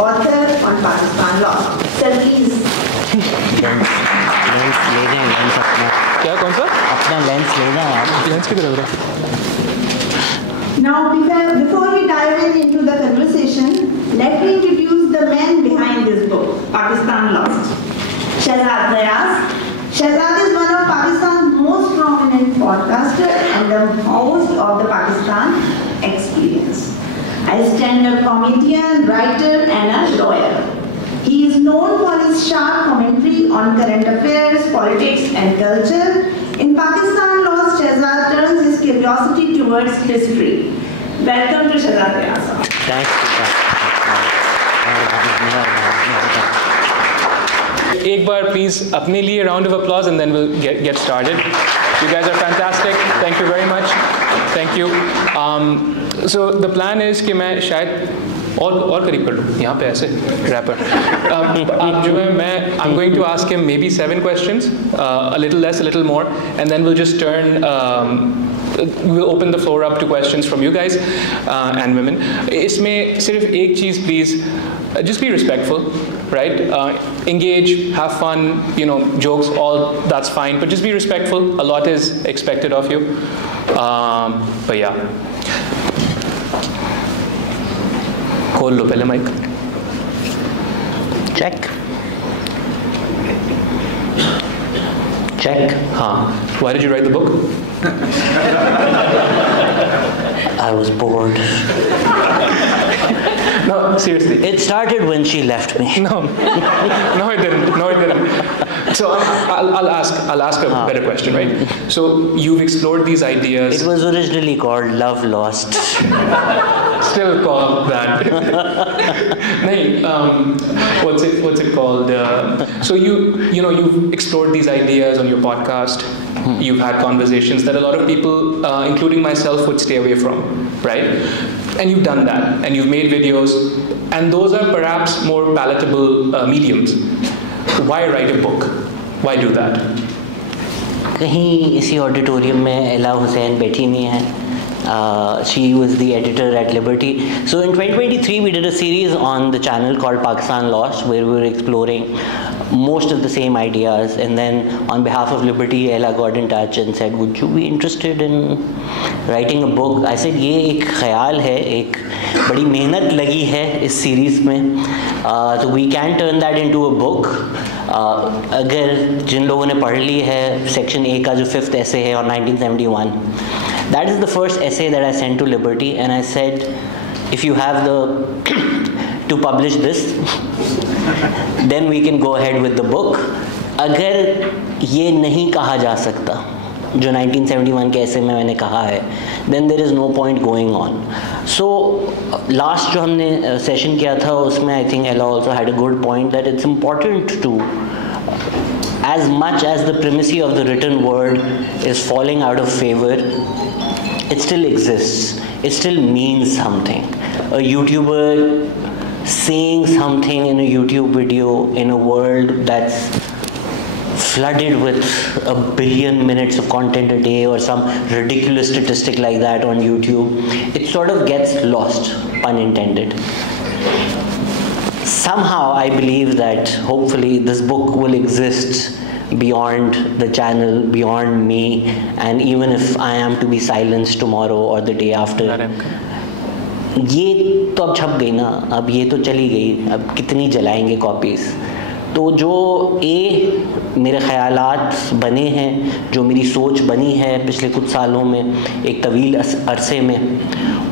author on Pakistan law. Sir, please. Lens ले जाएं, lens अपना क्या कौन सा अपना लेंस ले जाएं आप लेंस किधर है? Now, before we dive into the conversation, let me introduce the man behind this book, Pakistan Lost. Shehzad Ghias. Shehzad is one of Pakistan's most prominent podcasters and the host of the Pakistan Experience. A stand-up comedian, writer, and a lawyer. He is known for his sharp commentary on current affairs, politics, and culture. In Pakistan Lost, Shehzad turns his curiosity towards history. Welcome to Shehzad Ghias. Thanks एक बार please अपने लिए round of applause and then will get started. You guys are fantastic. Thank you very much. Thank you. So the plan is कि मैं शायद और करीब कर लूँ यहाँ पे ऐसे रैपर. अब जो है मैं I'm going to ask him maybe 7 questions, a little less, a little more, and then we'll just we'll open the floor up to questions from you guys and women. इसमें सिर्फ एक चीज़ please, just be respectful, right? Engage, have fun, jokes, all that's fine, but just be respectful. A lot is expected of you. But yeah. खोल लो पहले mic. Check हाँ. Why did you write the book? I was bored. No, seriously. It started when she left me. No, it didn't. So I'll ask a better question, right? So you've explored these ideas. It was originally called Love Lost. Still called that. What's it called? So you've explored these ideas on your podcast. You've had conversations that a lot of people, including myself, would stay away from, right? And you've done that, and you've made videos, and those are perhaps more palatable mediums. Why write a book? Why do that? कहीं इसी auditorium में एला हुसैन बैठी हुई हैं. She was the editor at Liberty. So in 2023 we did a series on the channel called Pakistan Lost, where we were exploring most of the same ideas, and then on behalf of Liberty, Ella got in touch and said, would you be interested in writing a book? I said, ये एक ख्याल है, एक बड़ी मेहनत लगी है इस सीरीज़ में, तो we can turn that into a book. अगर जिन लोगों ने पढ़ ली है सेक्शन A का जो 5th essay है on 1971, that is the first essay that I sent to Liberty, and I said, if you have to publish this, then we can go ahead with the book. अगर ये नहीं कहा जा सकता जो 1971 के essay में मैंने कहा है, then there is no point going on. So last जो हमने session किया था उसमें I think Ella also had a good point that it's important to, as much as the primacy of the written word is falling out of favor, it still exists. It still means something. A YouTuber saying something in a YouTube video in a world that's flooded with 1 billion minutes of content a day or some ridiculous statistic like that on YouTube, it sort of gets lost, pun intended. Somehow I believe that hopefully this book will exist beyond the channel, beyond me, and even if I am to be silenced tomorrow or the day after, ये तो अब छप गई ना, अब ये तो चली गई, अब कितनी जलाएंगे कॉपीज़. तो जो मेरे ख़यालात बने हैं, जो मेरी सोच बनी है पिछले कुछ सालों में, एक तवील अरसे में,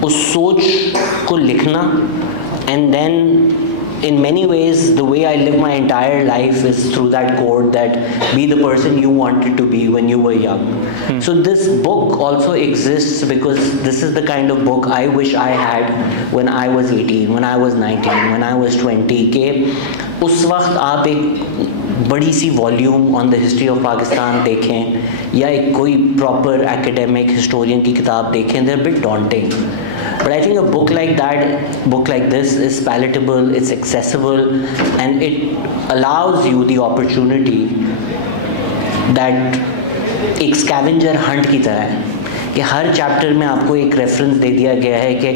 उस सोच को लिखना, and then in many ways the way I live my entire life is through that code that be the person you wanted to be when you were young. So this book also exists because this is the kind of book I wish I had when I was 18, when I was 19, when I was 20, के उस वक्त आप एक बड़ी सी volume on the history of Pakistan देखें या एक कोई प्रॉपर एकेडमिक हिस्टोरियन की किताब देखें, they're a bit daunting. But I think a book like this is palatable, it's accessible, and it allows you the opportunity that एक scavenger hunt की तरह है कि हर चैप्टर में आपको एक रेफरेंस दे दिया गया है कि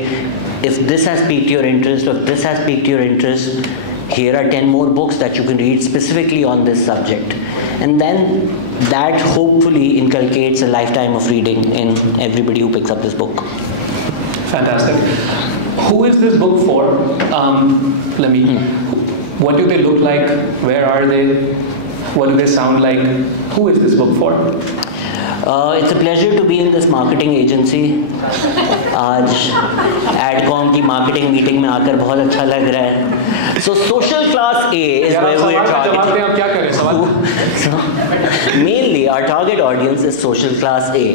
if this has piqued your interest, or if this has piqued your interest, here are 10 more books that you can read specifically on this subject. And then that hopefully inculcates a lifetime of reading in everybody who picks up this book. Fantastic. Who is this book for? What do they look like? Where are they? What do they sound like? Who is this book for? It's a pleasure to be in this marketing agency. आज एडकॉम की marketing meeting में आकर बहुत अच्छा लग रहा है. So social class A is where we are targeting. आप क्या करें सवाल? Mainly our target audience is social class A.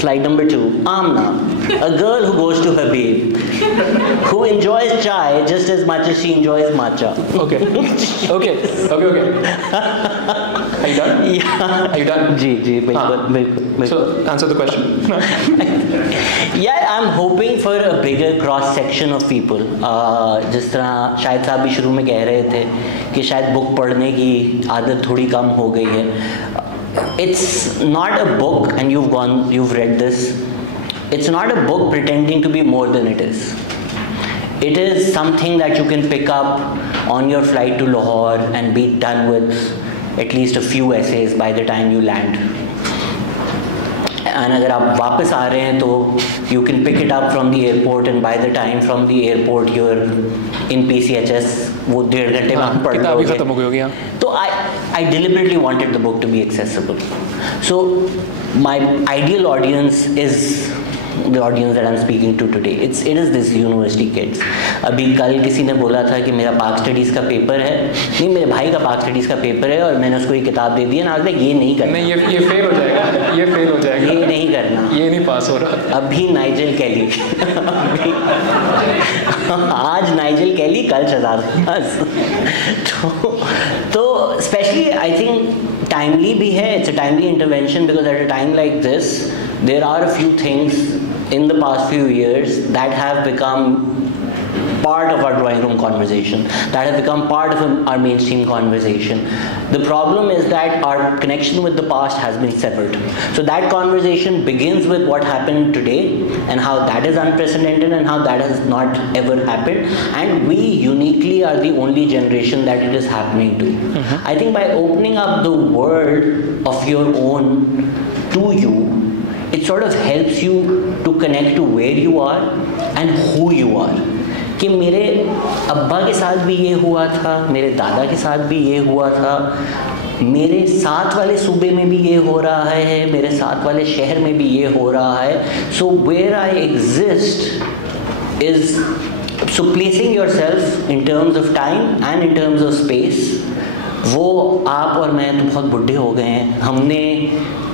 Slide number 2. Amna, a girl who goes to Habib, who enjoys chai just as much as she enjoys matcha. Okay. Are you done? Yeah. Are you done? जी बिल्कुल. So answer the question. Yeah, I'm hoping for a bigger cross section of people. जिस तरह शायद साहब भी शुरू में कह रहे थे कि शायद बुक पढ़ने की आदत थोड़ी कम हो गई है. It's not a book, and you've read this. It's not a book pretending to be more than it is. It is something that you can pick up on your flight to Lahore and be done with at least a few essays by the time you land. And अगर आप वापस आ रहे हैं तो you can pick it up from the airport, and by the time from the airport you're in PCHS, वो 1.5 घंटे में पढ़ किताब भी खत्म हो गई होगी. तो I deliberately wanted the book to be accessible. So my ideal audience is the audience that I'm speaking to today. It is this university kids. अभी कल किसी ने बोला था कि मेरा पाक स्टडीज़ का पेपर है, नहीं मेरे भाई का पाक स्टडीज़ का पेपर है और मैंने उसको ये किताब दे दी है ना, आज ये नहीं करना. नहीं ये फेल हो जाएगा, ये फेल हो जाएगा, ये नहीं करना, ये नहीं पास हो रहा. अभी नाइजल कैली आज नाइजल कैली कल शहजाद घियास. तो स्पेशली आई थिंक टाइमली भी है. It's a timely intervention because at a time like this there are a few things in the past few years that have become part of our drawing room conversation, that have become part of our mainstream conversation. The problem is that our connection with the past has been severed. So that conversation begins with what happened today and how that is unprecedented and how that has not ever happened, and we uniquely are the only generation that it is happening to. I think by opening up the world of your own to you, it sort of helps you to connect to where you are and who you are. कि मेरे अब्बा के साथ भी ये हुआ था, मेरे दादा के साथ भी ये हुआ था, मेरे साथ वाले सूबे में भी ये हो रहा है, मेरे साथ वाले शहर में भी ये हो रहा है. So where I exist is, so placing yourself in terms of time and in terms of space. वो आप और मैं तो बहुत बुढ़े हो गए हैं, हमने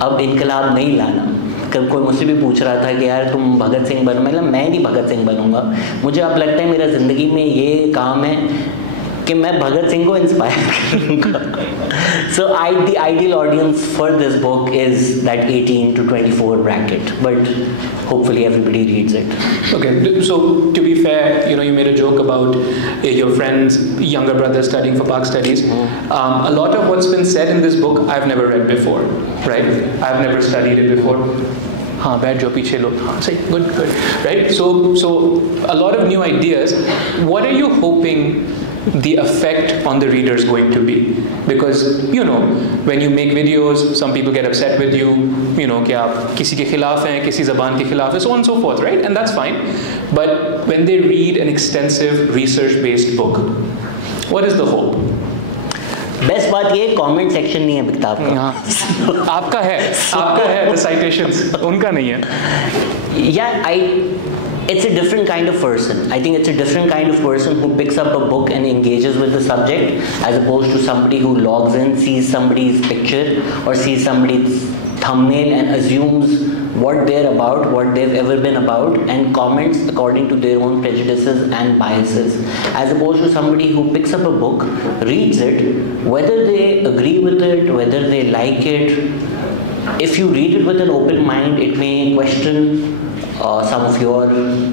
अब इनकलाब नहीं लाना. कल कोई मुझसे भी पूछ रहा था कि यार तुम भगत सिंह बनो, मतलब मैं नहीं भगत सिंह बनूंगा. मुझे अब लगता है मेरा ज़िंदगी में ये काम है कि मैं भगत सिंह को इंस्पायर करूंगा. So the ideal audience for this book is that 18 to 24 bracket, but hopefully everybody reads it. Okay, so to be fair, you made a joke about your friend's younger brother studying for Pak studies. A lot of what's been said in this book I've never read before, right? I've never studied it before. हाँ बैठ जाओ पीछे लोग. हाँ सही, good, right? So a lot of new ideas. What are you hoping the effect on the reader is going to be? Because when you make videos, some people get upset with you, कि आप किसी के खिलाफ हैं, किसी ज़बान के खिलाफ हैं, so on and so forth, right? And that's fine. But when they read an extensive research-based book, what is the hope? Best बात ये कमेंट सेक्शन नहीं है किताब का. आपका है the citations, उनका नहीं है. Yeah, it's a different kind of person. I think it's a different kind of person who picks up a book and engages with the subject, as opposed to somebody who logs in, sees somebody's picture or sees somebody's thumbnail and assumes what they're about, what they've ever been about, and comments according to their own prejudices and biases, as opposed to somebody who picks up a book, reads it, whether they agree with it, whether they like it. If you read it with an open mind, it may question some of your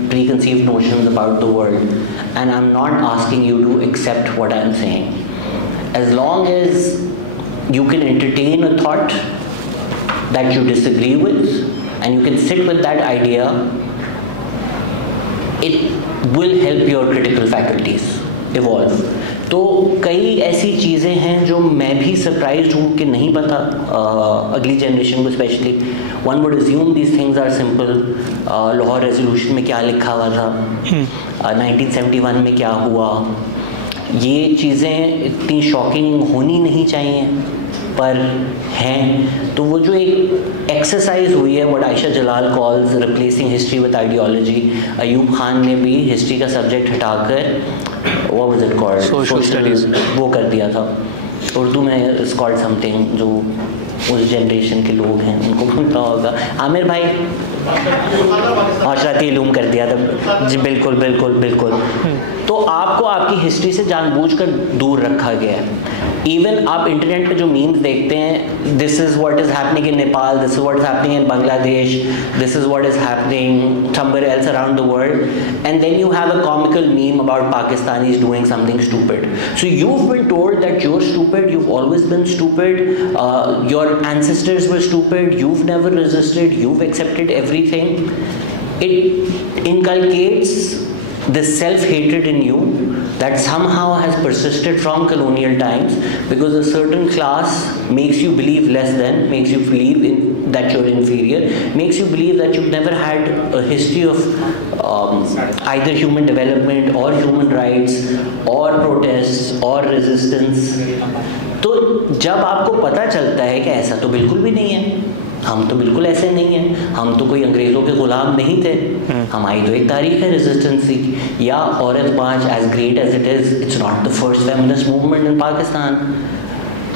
preconceived notions about the world, and I'm not asking you to accept what I'm saying. As long as you can entertain a thought that you disagree with, and you can sit with that idea, it will help your critical faculties evolve. तो कई ऐसी चीज़ें हैं जो मैं भी surprised हूँ कि नहीं पता अगली जनरेशन को specially. One would assume these things are simple. Lahore resolution में क्या लिखा हुआ था, 1971 में क्या हुआ, ये चीज़ें इतनी शॉकिंग होनी नहीं चाहिए पर हैं. तो वो जो एक एक्सरसाइज हुई है, what Ayesha Jalal calls replacing history with ideology, Ayub Khan ने भी हिस्ट्री का सब्जेक्ट हटाकर what was it called? Social studies. वो कर दिया था. उर्दू में it's called something, जो उस जनरेशन के लोग हैं उनको पता होगा. आमिर भाई माशराती इल्म कर दिया था जी. बिल्कुल बिल्कुल बिल्कुल. तो आपको आपकी हिस्ट्री से जानबूझकर दूर रखा गया है. इवन आप इंटरनेट पे जो मीम्स देखते हैं, this is what is happening in Nepal, this is what is happening in Bangladesh, this is what is happening somewhere else around the world, and then you have a comical meme about Pakistanis doing something stupid. So you've been told that you're stupid, you've always been stupid, your ancestors were stupid, you've never resisted, you've accepted everything. It inculcates this self-hatred in you that somehow has persisted from colonial times, because a certain class makes you believe less than, makes you believe that you're inferior, makes you believe that you've never had a history of either human development or human rights or protests or resistance. तो जब आपको पता चलता है कि ऐसा तो बिल्कुल भी नहीं है, हम तो बिल्कुल ऐसे नहीं हैं, हम तो कोई अंग्रेज़ों के ग़ुलाम नहीं थे, हमारी तो एक तारीख़ है रेजिस्टेंस की. या Aurat March, as great as it is, it's not the first feminist movement in Pakistan.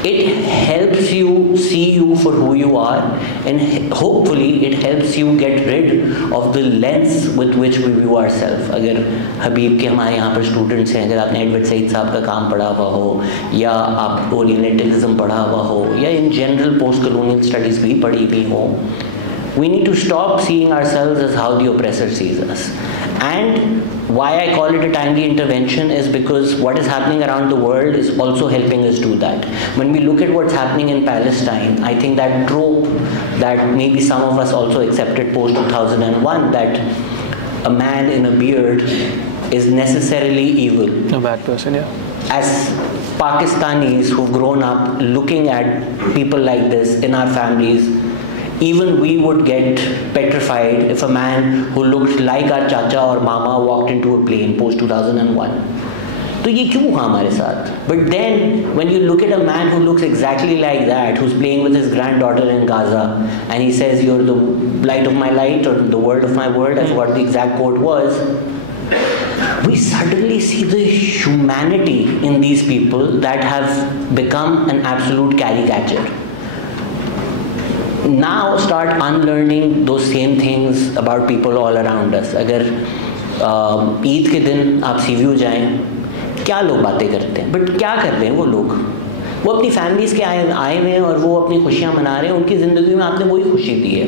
It helps you see you for who you are, and hopefully it helps you get rid of the lens with which we view ourselves. अगर हबीब के हमारे यहाँ पर students हैं, अगर आपने Edward Said साहब का काम पढ़ा हुआ हो, या आप ओरिएंटलिज्म पढ़ा हुआ हो, या in general post colonial studies भी पढ़ी हुई हो, we need to stop seeing ourselves as how the oppressor sees us. And why I call it a timely intervention is because what is happening around the world is also helping us do that. When we look at what's happening in Palestine, I think that trope that maybe some of us also accepted post 2001, that a man in a beard is necessarily evil. A bad person, yeah. As Pakistanis who've grown up looking at people like this in our families, even we would get petrified if a man who looked like our chacha or mama walked into a plane post 2001. तो ये क्यों हुआ हमारे साथ? But then when you look at a man who looks exactly like that, who's playing with his granddaughter in Gaza, and he says, "You're the light of my light," or "the world of my world," I forgot the exact quote was. We suddenly see the humanity in these people that have become an absolute caricature. Now start unlearning those same things about people all around us. अगर ईद के दिन आप sea view जाएं, क्या लोग बातें करते हैं, बट क्या कर रहे हैं वो लोग? वो अपनी फैमिलीज़ के आए हुए हैं और वो अपनी खुशियाँ मना रहे हैं, उनकी ज़िंदगी में आपने वही खुशी दी है.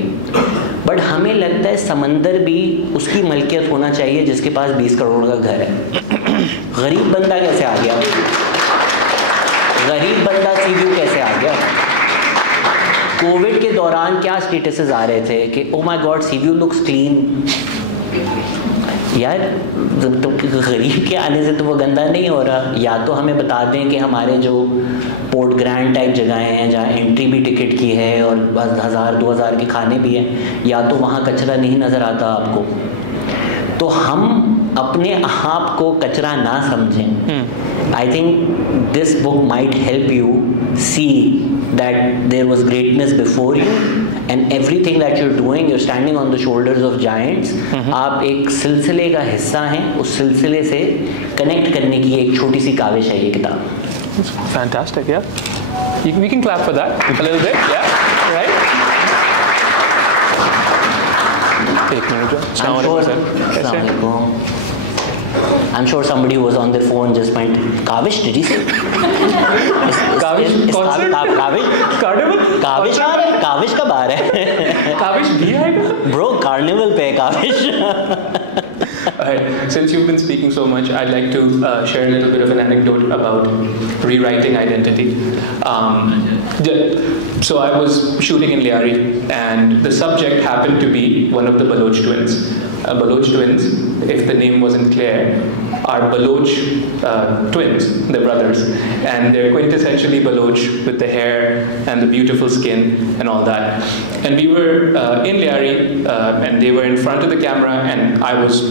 बट हमें लगता है समंदर भी उसकी मलकियत होना चाहिए जिसके पास 20 करोड़ का घर है. गरीब बंदा कैसे आ गया? गरीब बंदा सीव्यू कैसे आ गया? कोविड के दौरान क्या स्टेटसेस आ रहे थे कि oh my God sea view looks clean. यार तो गरीब के आने से तो वो गंदा नहीं हो रहा. या तो हमें बता दें कि हमारे जो पोर्ट ग्रैंड टाइप जगहें हैं जहाँ एंट्री भी टिकट की है और 1000-2000 के खाने भी हैं, या तो वहाँ कचरा नहीं नज़र आता आपको. तो हम अपने आप को कचरा ना समझें. I think this book might help you see that there was greatness before you, and everything that you're doing, you're standing on the shoulders of giants. आप एक सिलसिले का हिस्सा हैं, उस सिलसिले से कनेक्ट करने की एक छोटी सी काविश है ये किताब. Fantastic, yeah. We can clap for that a little bit, yeah, right? एक मिनट जो. I'm sure somebody who was on their phone just went, Kavish, did he say? Kavish? Kavish? Kavish कब आ रहा है? Kavish भी आएगा? Bro, carnival पे है Kavish. Alright, since you've been speaking so much, I'd like to share a little bit of an anecdote about rewriting identity. So I was shooting in Liari, and the subject happened to be one of the Baloch twins. Baloch twins, if the name wasn't clear, are Baloch twins, they're brothers, and they're quintessentially Baloch with the hair and the beautiful skin and all that. And we were in Liari, and they were in front of the camera, and I was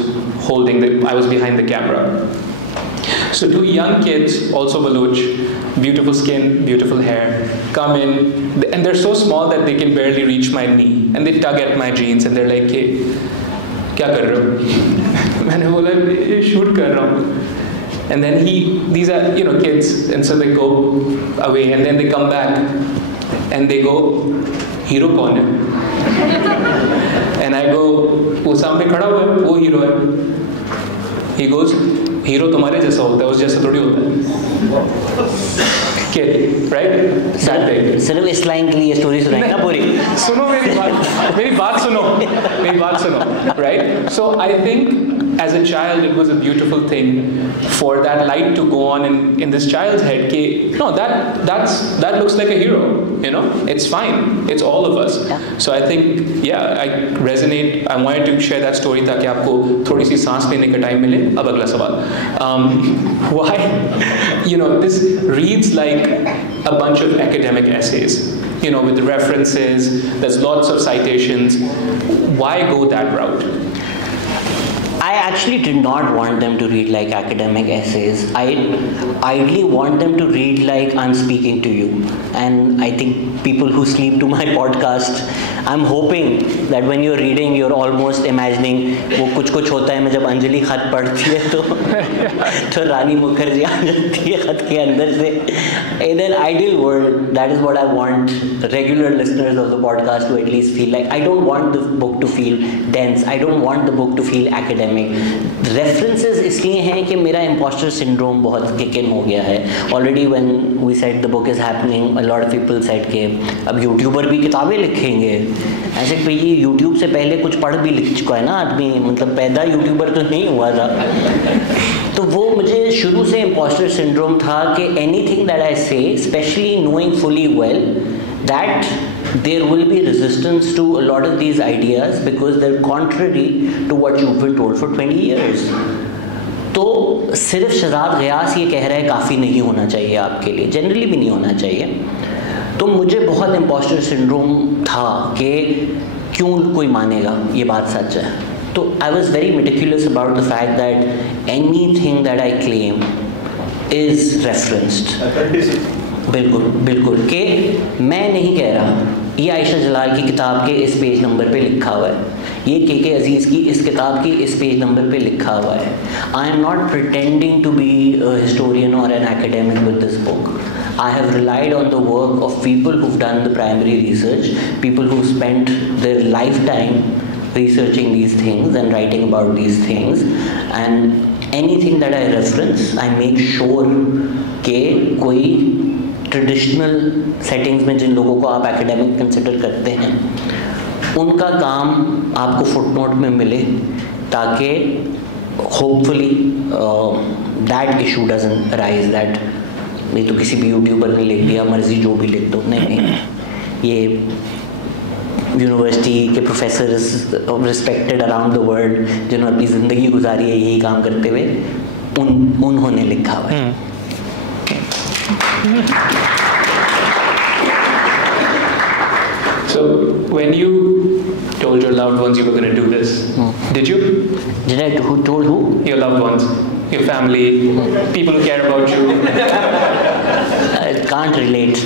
behind the camera. So two young kids, also Baloch, beautiful skin, beautiful hair, come in, and they're so small that they can barely reach my knee, and they tug at my jeans, and they're like, "Hey, क्या कर रहे हो?" मैंने बोला, "Shoot कर रहा हूँ." And then these are kids, and so they go away, and then they come back, and they go, "Hero कौन है?" And I go, "वो सामने खड़ा हुआ है, वो हीरो है." He goes, "हीरो तुम्हारे जैसा होता है, उस जैसा थोड़ी होता है." Kid, right? सिर्फ इस लाइन के लिए स्टोरी सुनाई ना पूरी. सुनो मेरी बात सुनो, right? So I think as a child it was a beautiful thing for that light to go on in this child's head. No, that looks like a hero. It's fine. It's all of us. Yeah. So I think I resonate. I wanted to share that story ताकि आपको थोड़ी सी सांस लेने का time मिले. अब अगला सवाल. Why? This reads like a bunch of academic essays, with references, there's lots of citations. Why go that route? I actually did not want them to read like academic essays. I ideally want them to read like I'm speaking to you. And I think people who sleep to my podcast, I'm hoping that when you're reading, you're almost imagining वो कुछ होता है मैं जब अंजलि खत पढ़ती है तो रानी मुखर्जी आ जाती है खत के अंदर से. In an ideal world, that is what I want regular listeners of the podcast to at least feel like. I don't want the book to feel dense. I don't want the book to feel academic. References इसलिए हैं कि मेरा imposter syndrome बहुत kick in हो गया है. Already when we said the book is happening, a lot of people said कि अब यूट्यूबर भी किताबें लिखेंगे. ऐसे कि ये यूट्यूब से पहले कुछ पढ़ भी लिख चुका है ना आदमी, मतलब पैदा यूट्यूबर तो नहीं हुआ था. तो वो मुझे शुरू से imposter syndrome था कि anything that I say, especially knowing fully well that there will be resistance to a lot of these ideas because they're contrary to what you've been told for 20 years. तो सिर्फ शहजाद गयास ये कह रहा है काफ़ी नहीं होना चाहिए आपके लिए, जनरली भी नहीं होना चाहिए. तो मुझे बहुत इम्पोस्टर सिंड्रोम था कि क्यों कोई मानेगा ये बात सच है. तो I was very meticulous about the fact that any thing that I claim is referenced. बिल्कुल कि मैं नहीं कह रहा ये आयशा जलाल की किताब के इस पेज नंबर पे लिखा हुआ है, ये के अजीज़ की इस किताब के इस पेज नंबर पे लिखा हुआ है. I am not pretending to be a historian और an academic with this book. I have relied on the work of people who've done the primary research, people who've spent their lifetime researching these things and writing about these things, and anything that I reference, I make sure कि कोई traditional settings में जिन लोगों को आप academic consider करते हैं उनका काम आपको फुटनोट में मिले ताकि hopefully that issue doesn't rise. That नहीं तो किसी भी यूट्यूबर ने लिख दिया मर्जी जो भी लिख दो. नहीं, ये यूनिवर्सिटी के professors respected around the world जिन्होंने अपनी ज़िंदगी गुजारी है यही काम करते हुए उन्होंने लिखा हुआ है. So when you told your loved ones you were going to do this, did you? Did I? Who told who? Your loved ones. Your family, people who care about you. I can't relate.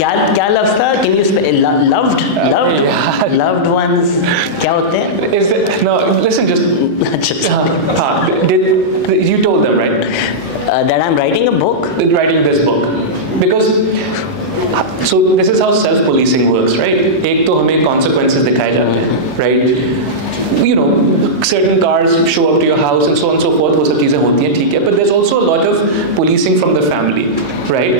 क्या लफ्ज़ था? Can you loved ones क्या होते हैं? No, listen, just you told them, right? That I'm writing a book. Writing this book because so this is how self-policing works, right? एक तो हमें consequences दिखाए जाते हैं, right? certain cars show up to your house and so on and so forth, वो सब चीज़ें होती हैं, ठीक है. But there's also a lot of policing from the family, right?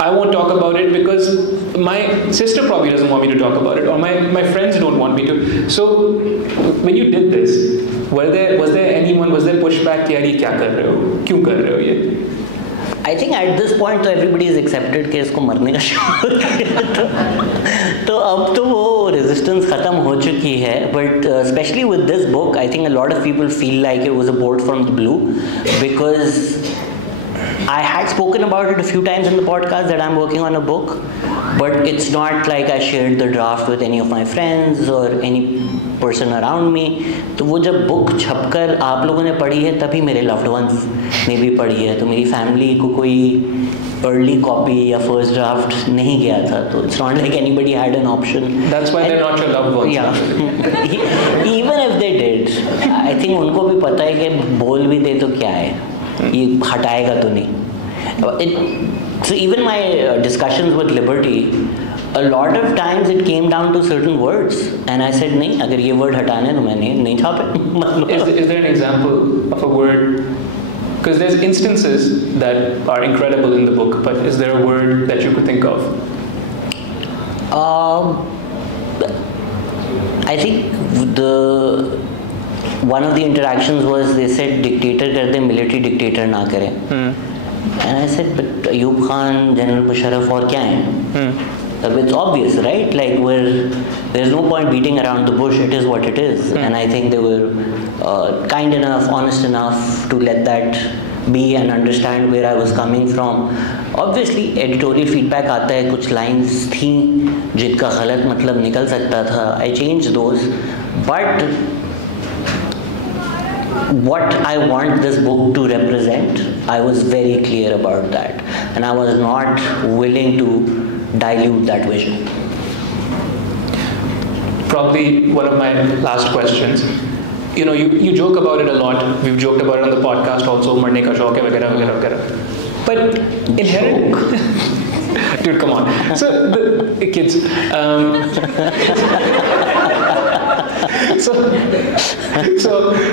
I won't talk about it because my sister probably doesn't want me to talk about it, or my friends don't want me to. So when you did this, was there pushback कि यार ये क्या कर रहे हो, क्यों कर रहे हो ये? I think at this point तो everybody is accepted कि इसको मरने का शौक तो अब तो वो resistance ख़त्म हो चुकी है. But especially with this book, I think a lot of people feel like it was a bolt from the blue, because I had spoken about it a few times in the podcast that I'm working on a book, but it's not like I shared the draft with any of my friends or any person around me. तो वो जब book छपकर आप लोगों ने पढ़ी है तभी मेरे loved ones ने भी पढ़ी है. तो मेरी फैमिली को कोई early copy या first draft नहीं गया था. तो it's not like anybody had an option. That's why they're not your loved ones. Yeah. Even if they did, I think उनको भी पता है कि बोल भी दे तो क्या है, ये हटाएगा तो नहीं. So even my discussions with Liberty, a lot of times it came down to certain words, and I said नहीं, अगर ये word हटाने तो मैं नहीं छापे. Is there an example of a word? Because there's instances that are incredible in the book, but is there a word that you could think of? I think one of the interactions was they said dictator कर दे, military dictator ना करे. And I said, but Ayub Khan, General Musharraf और क्या हैं? It's obvious, right? Like there's no point beating around the bush. It is what it is. And I think they were kind enough, honest enough to let that be and understand where I was coming from. Obviously, editorial feedback आता है, कुछ lines थी जिनका गलत मतलब निकल सकता था. I changed those, but what I want this book to represent, I was very clear about that, and I was not willing to dilute that vision. Probably one of my last questions. You joke about it a lot. We've joked about it on the podcast also. मरने का शौक है वगैरह वगैरह वगैरह. But inherent. Dude, come on. So the kids.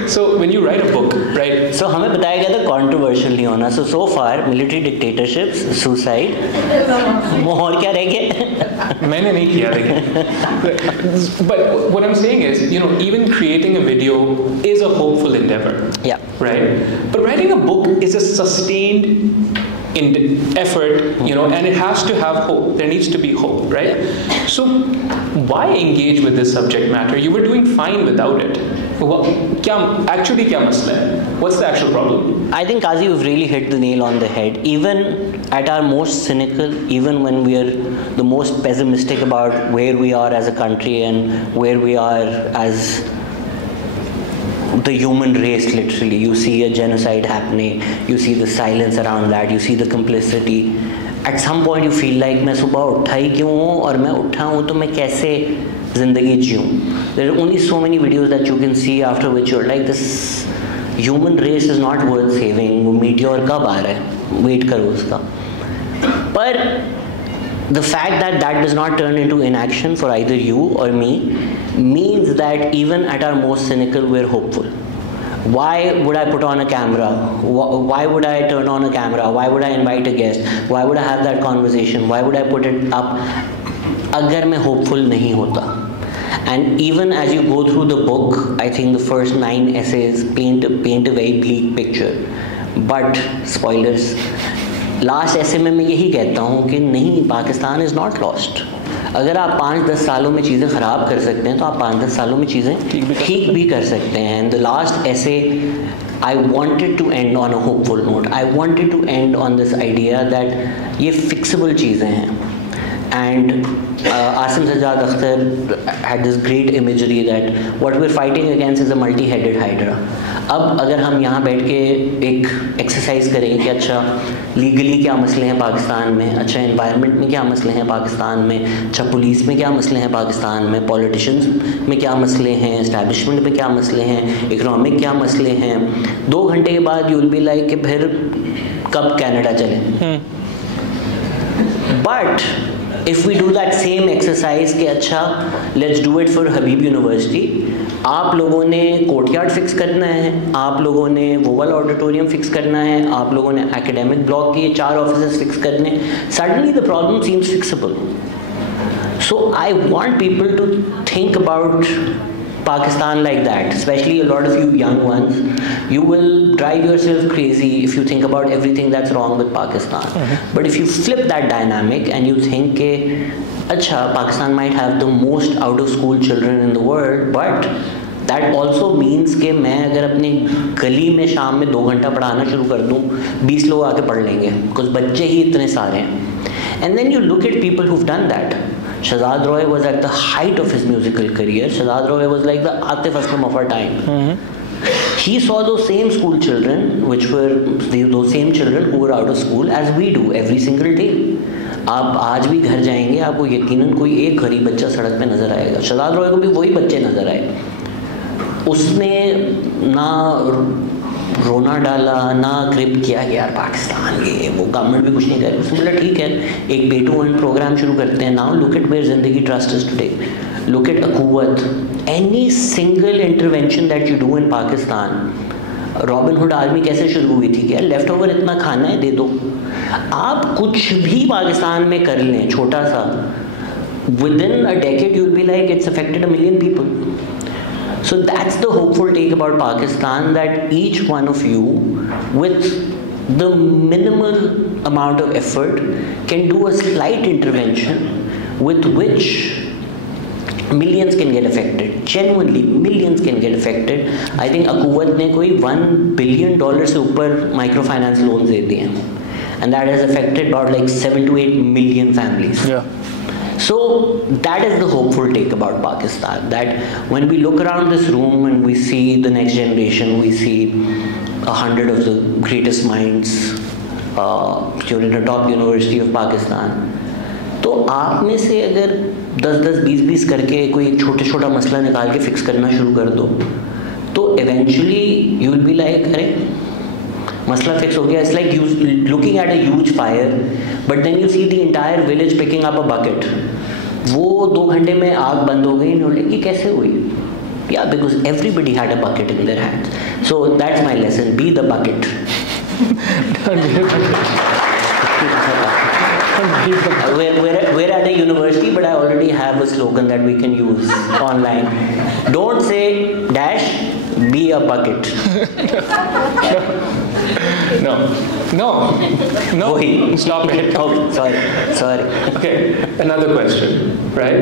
So when you write a book, right? So हमें बताया गया था controversial नहीं होना. So far military dictatorships, suicide, और क्या रह गया? मैंने नहीं किया लेकिन. But what I'm saying is, even creating a video is a hopeful endeavor. Yeah. Right. But writing a book is a sustained effort, and it has to have hope. There needs to be hope, right? So why engage with this subject matter? You were doing fine without it. Actually, क्या मसला है? What's the actual problem? I think, Kazi, you've really hit the nail on the head. Even at our most cynical, even when we are the most pessimistic about where we are as a country and where we are as the human race, literally, you see a genocide happening, you see the silence around that, you see the complicity. At some point you feel like मैं सुबह उठा ही क्यों हूँ, और मैं उठा हूँ तो मैं कैसे ज़िंदगी जीऊँ. There are only so many videos that you can see after which you're like, this human race is not worth saving. वो meteor कब आ रहा है, wait करो उसका. पर the fact that that does not turn into inaction for either you or me means that even at our most cynical, we're hopeful. Why would I put on a camera? Why would I turn on a camera? Why would I invite a guest? Why would I have that conversation? Why would I put it up अगर मैं hopeful नहीं होता? And even as you go through the book, I think the first 9 essays paint a very bleak picture. But spoilers, last ऐसे में मैं यही कहता हूँ कि नहीं, पाकिस्तान इज़ नॉट लॉस्ट. अगर आप 5-10 सालों में चीज़ें ख़राब कर सकते हैं तो आप 5-10 सालों में चीज़ें ठीक भी कर सकते हैं. एंड द लास्ट ऐसे I wanted to end on a hopeful note. I wanted to end on this idea that ये fixable चीज़ें हैं. And Asim Shehzad Akhtar had this great imagery that what we're fighting against is a multi-headed hydra. अब अगर हम यहाँ बैठ के एक एक्सरसाइज करें कि अच्छा लीगली क्या मसले हैं पाकिस्तान में, अच्छा एनवायरनमेंट में क्या मसले हैं पाकिस्तान में, अच्छा पुलिस में क्या मसले हैं पाकिस्तान में, पॉलिटिशियंस में क्या मसले हैं, एस्टैब्लिशमेंट में क्या मसले हैं, इकोनॉमिक क्या मसले हैं, 2 घंटे के बाद यू विल बी लाइक कि फिर कब कनाडा चलें. But if we do that same exercise कि अच्छा let's do it for Habib University, आप लोगों ने कोर्टयार्ड फिक्स करना है, आप लोगों ने वो वाला ऑडिटोरियम फिक्स करना है, आप लोगों ने एकेडमिक ब्लॉक के 4 ऑफिसेस फिक्स करने. Suddenly the problem seems fixable. So I want people to think about Pakistan like that, especially a lot of you young ones. You will drive yourself crazy if you think about everything that's wrong with Pakistan. But if you flip that dynamic and you think ke, acha, Pakistan might have the most out of school children in the world, but that also means कि मैं अगर अपनी गली में शाम में 2 घंटा पढ़ाना शुरू कर दूँ, 20 लोग आके पढ़ लेंगे, because बच्चे ही इतने सारे हैं. And then you look at people who've done that. Shehzad Roy was at the height of his musical career. Shehzad Roy was like the Atif Aslam of our time. He saw those same school children, which were those same children who were out of school as we do every single day. आप आज भी घर जाएंगे, आपको यकीनन कोई एक गरीब बच्चा सड़क पे नजर आएगा. शहजाद रॉय को भी वही बच्चे नजर आए. उसने ना रोना डाला, ना ग्रिप किया कि यार पाकिस्तान ये वो गवर्नमेंट भी कुछ नहीं कर रही. उसने बोला ठीक है, एक पे टू वन प्रोग्राम शुरू करते हैं. नाउ लुक एट वेयर जिंदगी trust is today. Look at अखुवत. Any single intervention that you do in Pakistan. Robin hood army कैसे शुरू हुई थी कि यार लेफ्ट ओवर इतना खाना है दे दो. आप कुछ भी पाकिस्तान में कर लें छोटा सा, with in a decade you will be like it's affected 1 million people. So that's the hopeful take about Pakistan, that each one of you, with the minimal amount of effort, can do a slight intervention with which millions can get affected. Genuinely, millions can get affected. I think Akuwat ने कोई $1 billion से ऊपर microfinance loans दे दिए हैं, and that has affected about like 7 to 8 million families. Yeah. So that is the hopeful take about Pakistan, that when we look around this room and we see the next generation, we see 100 of the greatest minds in the top university of Pakistan. तो आप में से अगर 10-10, 20-20 करके कोई एक छोटा मसला निकाल के फिक्स करना शुरू कर दो, तो eventually you will be like, अरे मसला फिक्स हो गया. It's like you looking at a huge fire, but then you see the entire village picking up a bucket. वो 2 घंटे में आग बंद हो गई. बोले ये कैसे हुई? Yeah, because everybody had a bucket in their hands. So that's my lesson. Be the bucket. We're at a university, but I already have a slogan that we can use online. Don't say dash, be a bucket. No. Stop it. Oh, sorry. Okay, another question, right?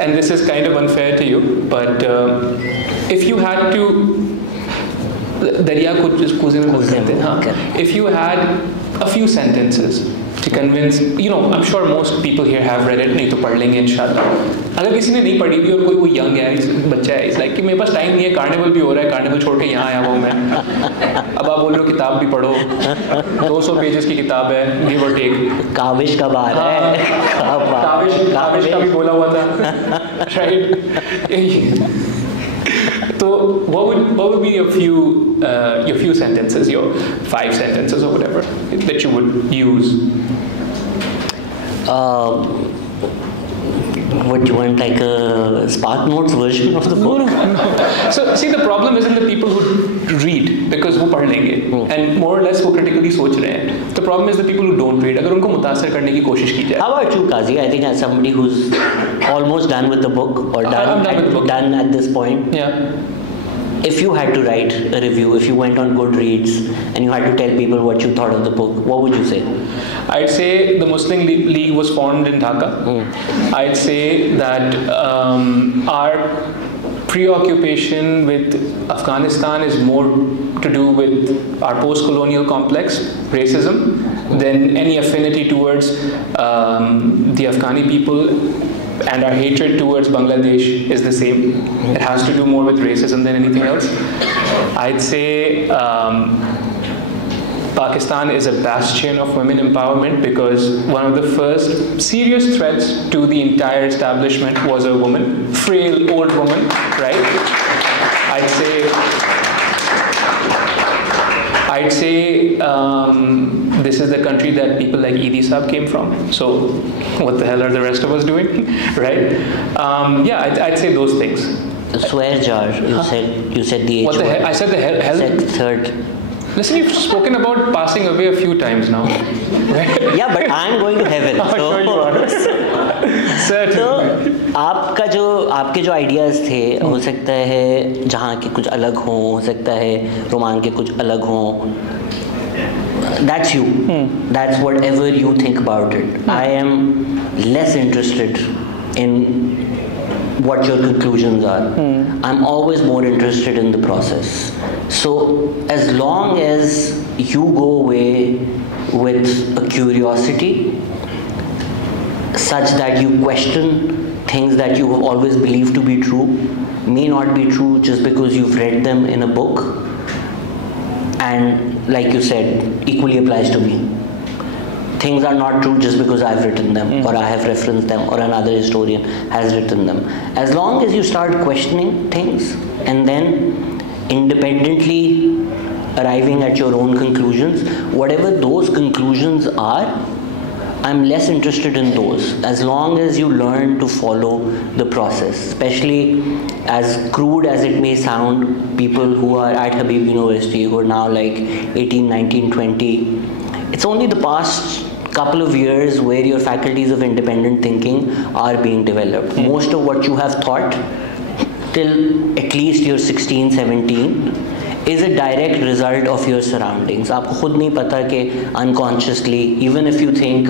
And this is kind of unfair to you, but if you had to, Darya could just if you had a few sentences to convince, I'm sure most people here have read it, नहीं तो पढ़ लेंगे इंशाल्लाह. अगर किसी ने नहीं पढ़ी भी और कोई यंग है, बच्चा है, इस लाइक कि मेरे पास टाइम नहीं है, कार्निवल भी हो रहा है, कार्निवल छोड़ के यहाँ आया हूँ मैं, अब आप बोल रहे हो किताब भी पढ़ो, 200 पेजेस की किताब है, गिव और टेक. काविश का बार है, काविश का भी बोला हुआ था, right? So what would be your few sentences, your 5 sentences or whatever that you would use? What you want, like a Spark Notes version of the book? No. So see, the problem isn't the people who read, because वो पढ़ लेंगे and more or less वो critically सोच रहे हैं. The problem is the people who don't read. अगर उनको मुतासर करने की कोशिश की जाए. How about you, Kazi? I think as somebody who's almost done with the book or done at this point. Yeah. If you had to write a review, if you went on Goodreads and you had to tell people what you thought of the book, what would you say? I'd say the Muslim League was formed in Dhaka. I'd say that our preoccupation with Afghanistan is more to do with our post-colonial complex, racism, than any affinity towards the Afghani people. And our hatred towards Bangladesh is the same. It has to do more with racism than anything else. I'd say Pakistan is a bastion of women empowerment, because one of the first serious threats to the entire establishment was a woman, frail old woman, right? I'd say this is the country that people like Easypaisa came from. So what the hell are the rest of us doing, right? Yeah, I'd say those things. Swear jar. You said the H What the word. hell? I said the hell. You said third. Listen, you've spoken about passing away a few times now. Yeah, but I'm going to heaven. I'm sure you are. Certainly. तो आपके जो ideas थे हो सकता है जहाँ के कुछ अलग हों, हो सकता है रोमान के कुछ अलग हों. That's you. That's whatever you think about it. I am less interested in what your conclusions are. I'm always more interested in the process. So as long as you go away with a curiosity such that you question things that you have always believed to be true, may not be true just because you've read them in a book, and like you said, equally applies to me. Things are not true just because I've written them or I have referenced them or another historian has written them. As long as you start questioning things and then independently arriving at your own conclusions, whatever those conclusions are, I'm less interested in those. As long as you learn to follow the process, especially as crude as it may sound, people who are at Habib University who are now like 18, 19, 20, it's only the past couple of years where your faculties of independent thinking are being developed. Most of what you have thought till at least you're 16, 17 is a direct result of your surroundings. आपको खुद नहीं पता कि unconsciously, even if you think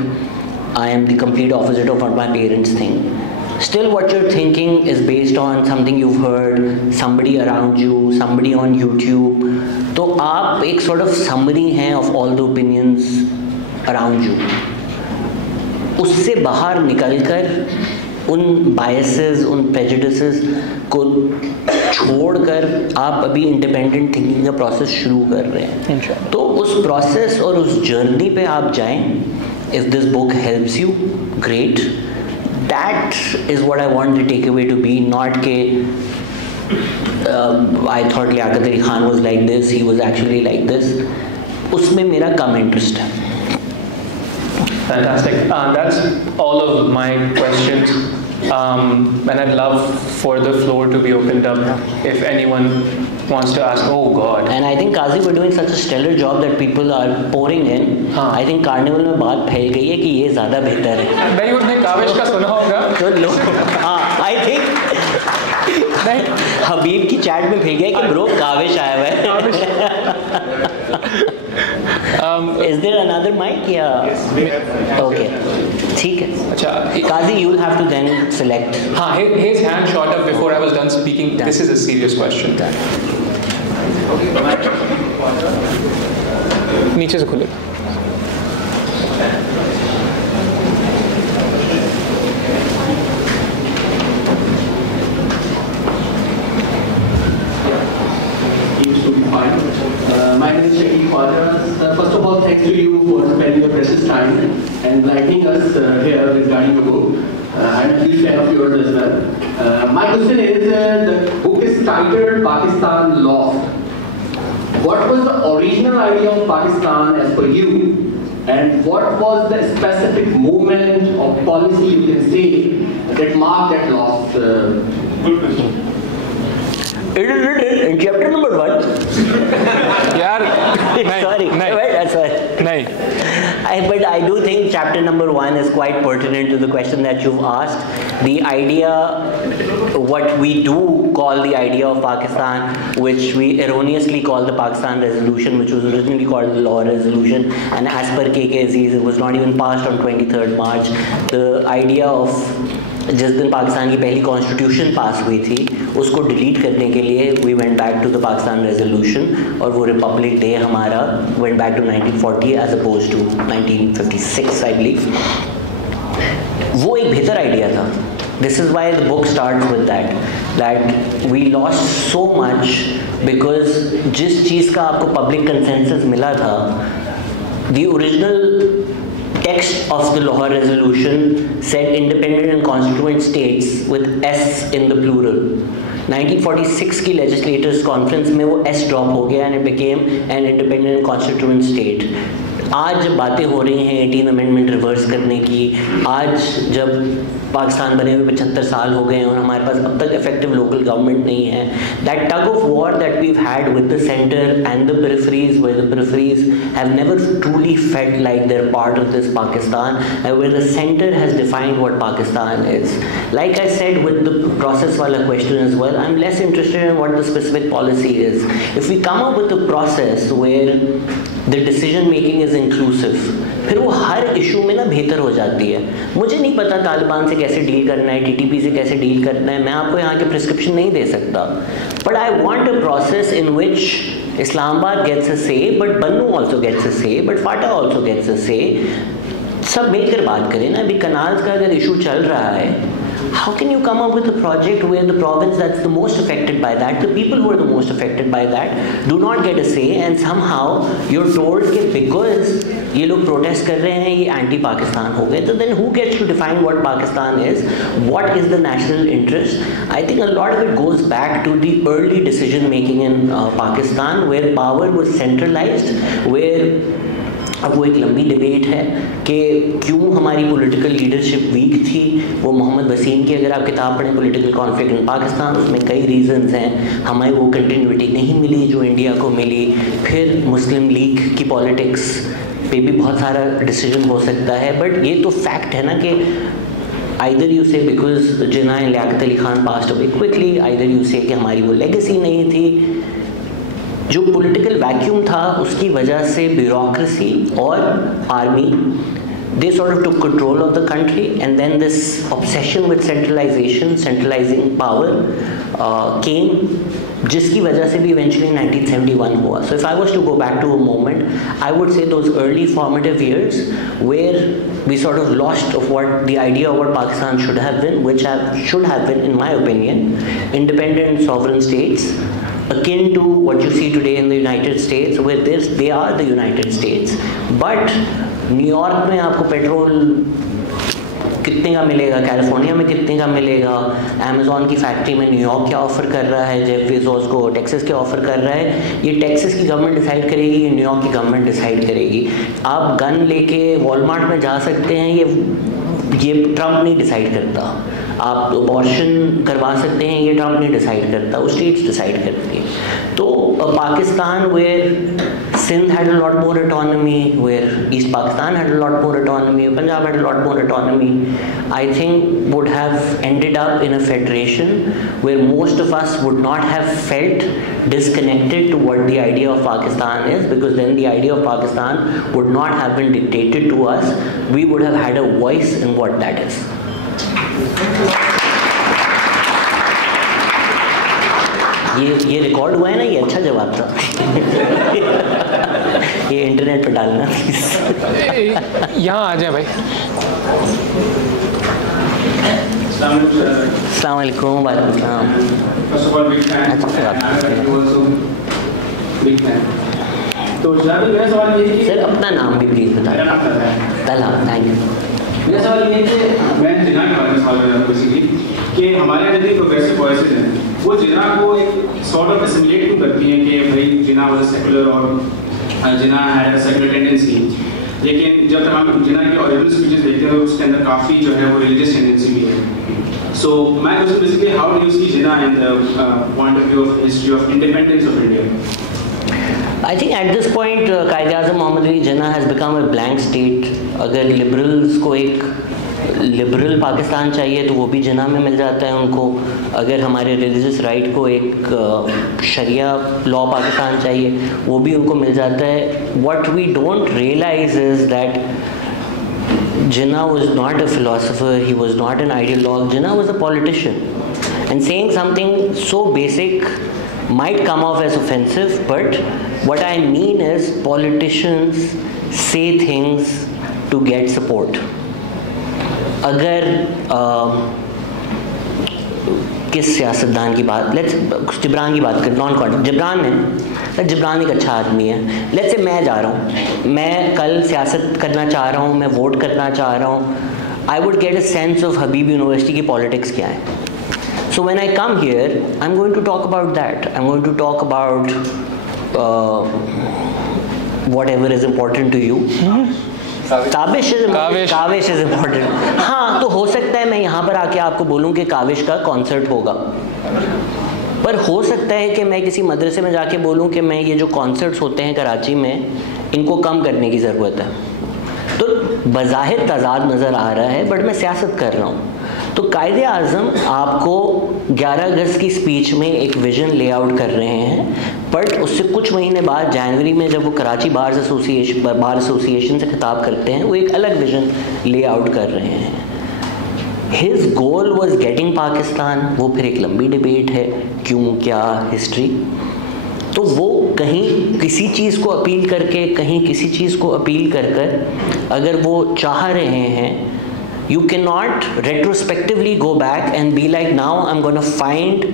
I am the complete opposite of what my parents think, still what you're thinking is based on something you've heard, somebody around you, somebody on YouTube. तो आप एक sort of summary हैं of all the opinions around you. उससे बाहर निकलकर उन biases, उन prejudices को छोड़कर आप अभी इंडिपेंडेंट थिंकिंग का प्रोसेस शुरू कर रहे हैं. तो उस प्रोसेस और उस जर्नी पे आप जाएं. If this book helps you, great. That is what I want the takeaway to be. Not के I thought Liaquat Ali Khan was like this, he was actually like this. उसमें मेरा कम इंटरेस्ट है. Fantastic. That's all of my questions. And I'd love for the floor to be opened up if anyone wants to ask. Oh God. And I think Kazi, we're doing such a stellar job that people are pouring in. I think carnival में बात फैल गई है कि ये ज़्यादा बेहतर है. नहीं, उन्हें काविश का सुना होगा. तो लोग, हाँ, I think हबीब की चैट में भेज गया कि ब्रो काविश आया हुआ है. Is there another mic? Yeah. Yes, okay. ठीक है. अच्छा. Kazi, you'll have to then select. हाँ, his hand shot up before I was done speaking. This is a serious question. नीचे से खुले. My name is Shehzad. First of all, thanks to you for spending your precious time and enlightening us here regarding the book. I'm a huge fan of yours as well. My question is, the book is titled Pakistan Lost. What was the original idea of Pakistan as per you? And what was the specific movement or policy, you can say, that marked that loss? Good question. It is written in chapter number 1. यार, Sorry. नहीं. Wait, sorry. नहीं. But I do think chapter number 1 is quite pertinent to the question that you've asked. The idea, what we do call the idea of Pakistan, which we erroneously call the Pakistan Resolution, which was originally called the Lahore Resolution, and as per KK Aziz, it was not even passed on 23rd March. The idea of जिस दिन पाकिस्तान की पहली constitution पास हुई थी उसको delete करने के लिए we went back to the Pakistan resolution, और वो रिपब्लिक डे हमारा went back to 1940 as opposed to 1956 I believe. वो एक बेहतर आइडिया था. This is why the book starts with that we lost so much because जिस चीज़ का आपको पब्लिक कंसेंसस मिला था, the original text of the Lahore Resolution said independent and constituent states with S in the plural. 1946 की legislators conference में वो S drop हो गया and it became an independent and constituent state. आज जब बातें हो रही हैं 18 अमेंडमेंट रिवर्स करने की, आज जब पाकिस्तान बने हुए 75 साल हो गए हैं और हमारे पास अब तक इफेक्टिव लोकल गवर्नमेंट नहीं है, that tug of war that weave had with the centre and the peripheries, where the peripheries have never truly felt like they're part of this Pakistan, and where the center has defined what Pakistan is. Like I said with the process wala question as well, I'm less interested in what the specific policy is. If we come up with a process where the decision making is inclusive, फिर वो हर issue में ना बेहतर हो जाती है. मुझे नहीं पता तालिबान से कैसे डील करना है, टीटीपी से कैसे डील करना है, मैं आपको यहाँ के प्रिस्क्रिप्शन नहीं दे सकता. But I want a process in which Islamabad gets a say, but Bannu also gets a say, but FATA also gets a say. सब मिलकर बात करें ना. अभी कनाल्स का अगर इशू चल रहा है, how can you come up with a project where the province that's the most affected by that, the people who are the most affected by that, do not get a say, and somehow you're told कि because ये लोग protest कर रहे हैं ये anti Pakistan हो गए, तो then who gets to define what Pakistan is, what is the national interest? I think a lot of it goes back to the early decision making in Pakistan, where power was centralized, where अब वो एक लंबी debate है कि क्यों हमारी political leadership week थी. वो मोहम्मद वसीम की अगर आप किताब पढ़ें पॉलिटिकल कॉन्फ्लिक्ट इन पाकिस्तान, उसमें कई रीजंस हैं. हमें वो कंटिन्यूटी नहीं मिली जो इंडिया को मिली. फिर मुस्लिम लीग की पॉलिटिक्स पे भी बहुत सारा डिसीजन हो सकता है. बट ये तो फैक्ट है ना कि either you say because Jinnah and Liaquat Ali Khan passed away quickly, either you say कि हमारी वो लेगेसी नहीं थी. जो पॉलिटिकल वैक्यूम था उसकी वजह से ब्यूरोक्रेसी और army they sort of took control of the country, and then this obsession with centralizing power came, जिसकी वजह से भी eventually 1971 हुआ. So if I was to go back to a moment, I would say those early formative years where we sort of lost of what the idea of what Pakistan should have been, which should have been, in my opinion, independent sovereign states, akin to what you see today in the United States, where they are the United States. But New York में आपको petrol कितने का मिलेगा, California में कितने का मिलेगा, Amazon की फैक्ट्री में न्यूयॉर्क क्या ऑफ़र कर रहा है, जेफ बेजोस को टेक्सास क्या ऑफ़र कर रहा है, ये टेक्सास की गवर्नमेंट डिसाइड करेगी, ये न्यूयॉर्क की गवर्नमेंट डिसाइड करेगी. आप गन लेके वॉलमार्ट में जा सकते हैं, ये ट्रम्प नहीं डिसाइड करता. आप अबॉर्शन करवा सकते हैं, ये ट्रम्प नहीं डिसाइड करता, वो स्टेट्स डिसाइड करती है. तो Pakistan where Sindh had a lot more autonomy, where East Pakistan had a lot more autonomy, Punjab had a lot more autonomy, I think would have ended up in a federation where most of us would not have felt disconnected to what the idea of Pakistan is, because then the idea of Pakistan would not have been dictated to us. We would have had a voice in what that is. ये record हुआ है ना, ये अच्छा जवाब था. ये internet पे डालना प्लीज. यहाँ आ जाए भाई. अस्सलाम वालेकुम. वालेकुम सलाम. तो मेरा सवाल ये है कि सर अपना नाम भी प्लीज बताएं. तला. Thank you. मेरा सवाल ये है कि मैं जिन्ना के बारे में सवाल कर रहा हूँ बेसिकली कि हमारे यहाँ जितनी प्रोग्रेसिव वॉइसेज हैं वो जिन्ना को एक सॉर्ट ऑफ एसिमुलेट क्यों करती हैं कि भाई जिन्ना वाज सेकुलर और जिन्ना हैड अ सेकुलर टेंडेंसी. लेकिन जब तक हम जिन्ना की ओरिजिनल स्पीचेस देखते हैं उसके अंदर काफ़ी जो है वो रिलीजियस टेंडेंसी भी है. So my question basically how do you see Jinnah in the point of view of history of independence of India? I think at this point Qaid-e-Azam Mohammad Ali Jinnah has become a blank state. अगर liberals को एक liberal Pakistan चाहिए तो वो भी जिन्ना में मिल जाता है उनको. अगर हमारे रिलीजियस राइट को एक शरिया लॉ पाकिस्तान चाहिए वो भी उनको मिल जाता है. What we don't realise is that Jinnah was not a philosopher, he was not an ideologue, Jinnah was a politician. And saying something so basic might come off as offensive, but what I mean is politicians say things to get support. अगर किस सियासतदान की बात, let's Jibran की बात करें, non contact Jibran है, जिब्रान एक अच्छा आदमी है. लेट्स से मैं जा रहा हूँ, मैं कल सियासत करना चाह रहा हूँ, मैं वोट करना चाह रहा हूँ. I would get a sense of Habib university की पॉलिटिक्स क्या है. So when I come here, I'm going to talk about that. I'm going to talk about whatever is important to you. Kavish is important. हाँ, तो हो सकता है मैं यहाँ पर आके आपको बोलूँ कि काविश का कॉन्सर्ट होगा, पर हो सकता है कि मैं किसी मदरसे में जाके बोलूँ कि मैं ये जो कॉन्सर्ट्स होते हैं कराची में इनको कम करने की ज़रूरत है. तो बज़ाहिर तज़ाद नज़र आ रहा है, बट मैं सियासत कर रहा हूँ. तो कायदे आज़म आपको 11 अगस्त की स्पीच में एक विज़न ले आउट कर रहे हैं, बट उससे कुछ महीने बाद जनवरी में जब वो कराची बार एसोसिएशन से खिताब करते हैं वो एक अलग विज़न ले आउट कर रहे हैं. His goal was getting Pakistan. वो फिर एक लंबी डिबेट है, क्यों, क्या, हिस्ट्री. तो वो कहीं किसी चीज़ को अपील करके, कहीं किसी चीज़ को अपील कर कर अगर वो चाह रहे हैं, you cannot retrospectively go back and be like, now I'm going to find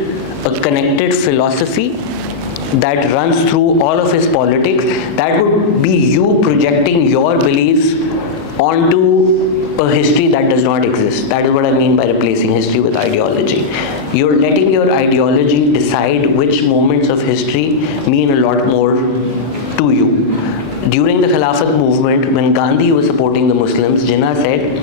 a connected philosophy that runs through all of his politics. That would be you projecting your beliefs onto a history that does not exist. That is what I mean by replacing history with ideology. You're letting your ideology decide which moments of history mean a lot more to you. During the Khilafat movement, when Gandhi was supporting the Muslims, Jinnah said,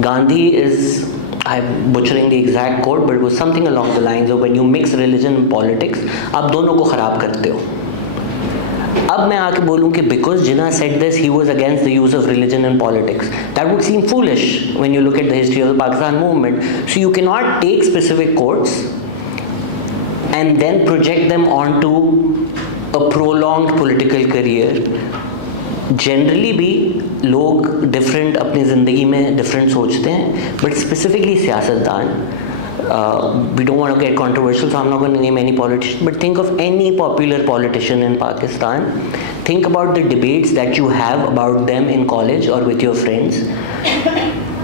Gandhi is, I'm butchering the exact quote, but it was something along the lines of when you mix religion and politics, आप दोनों को ख़राब करते हो. अब मैं आके बोलूँ कि because Jinnah said this, he was against the use of religion and politics. That would seem foolish when you look at the history of the Pakistan movement. So you cannot take specific quotes and then project them onto a prolonged political career. Generally भी लोग different अपनी ज़िंदगी में different सोचते हैं, but specifically सियासतदान, we don't want to get controversial, so I am not going to name any politician, but think of any popular politician in Pakistan. Think about the debates that you have about them in college और with your friends.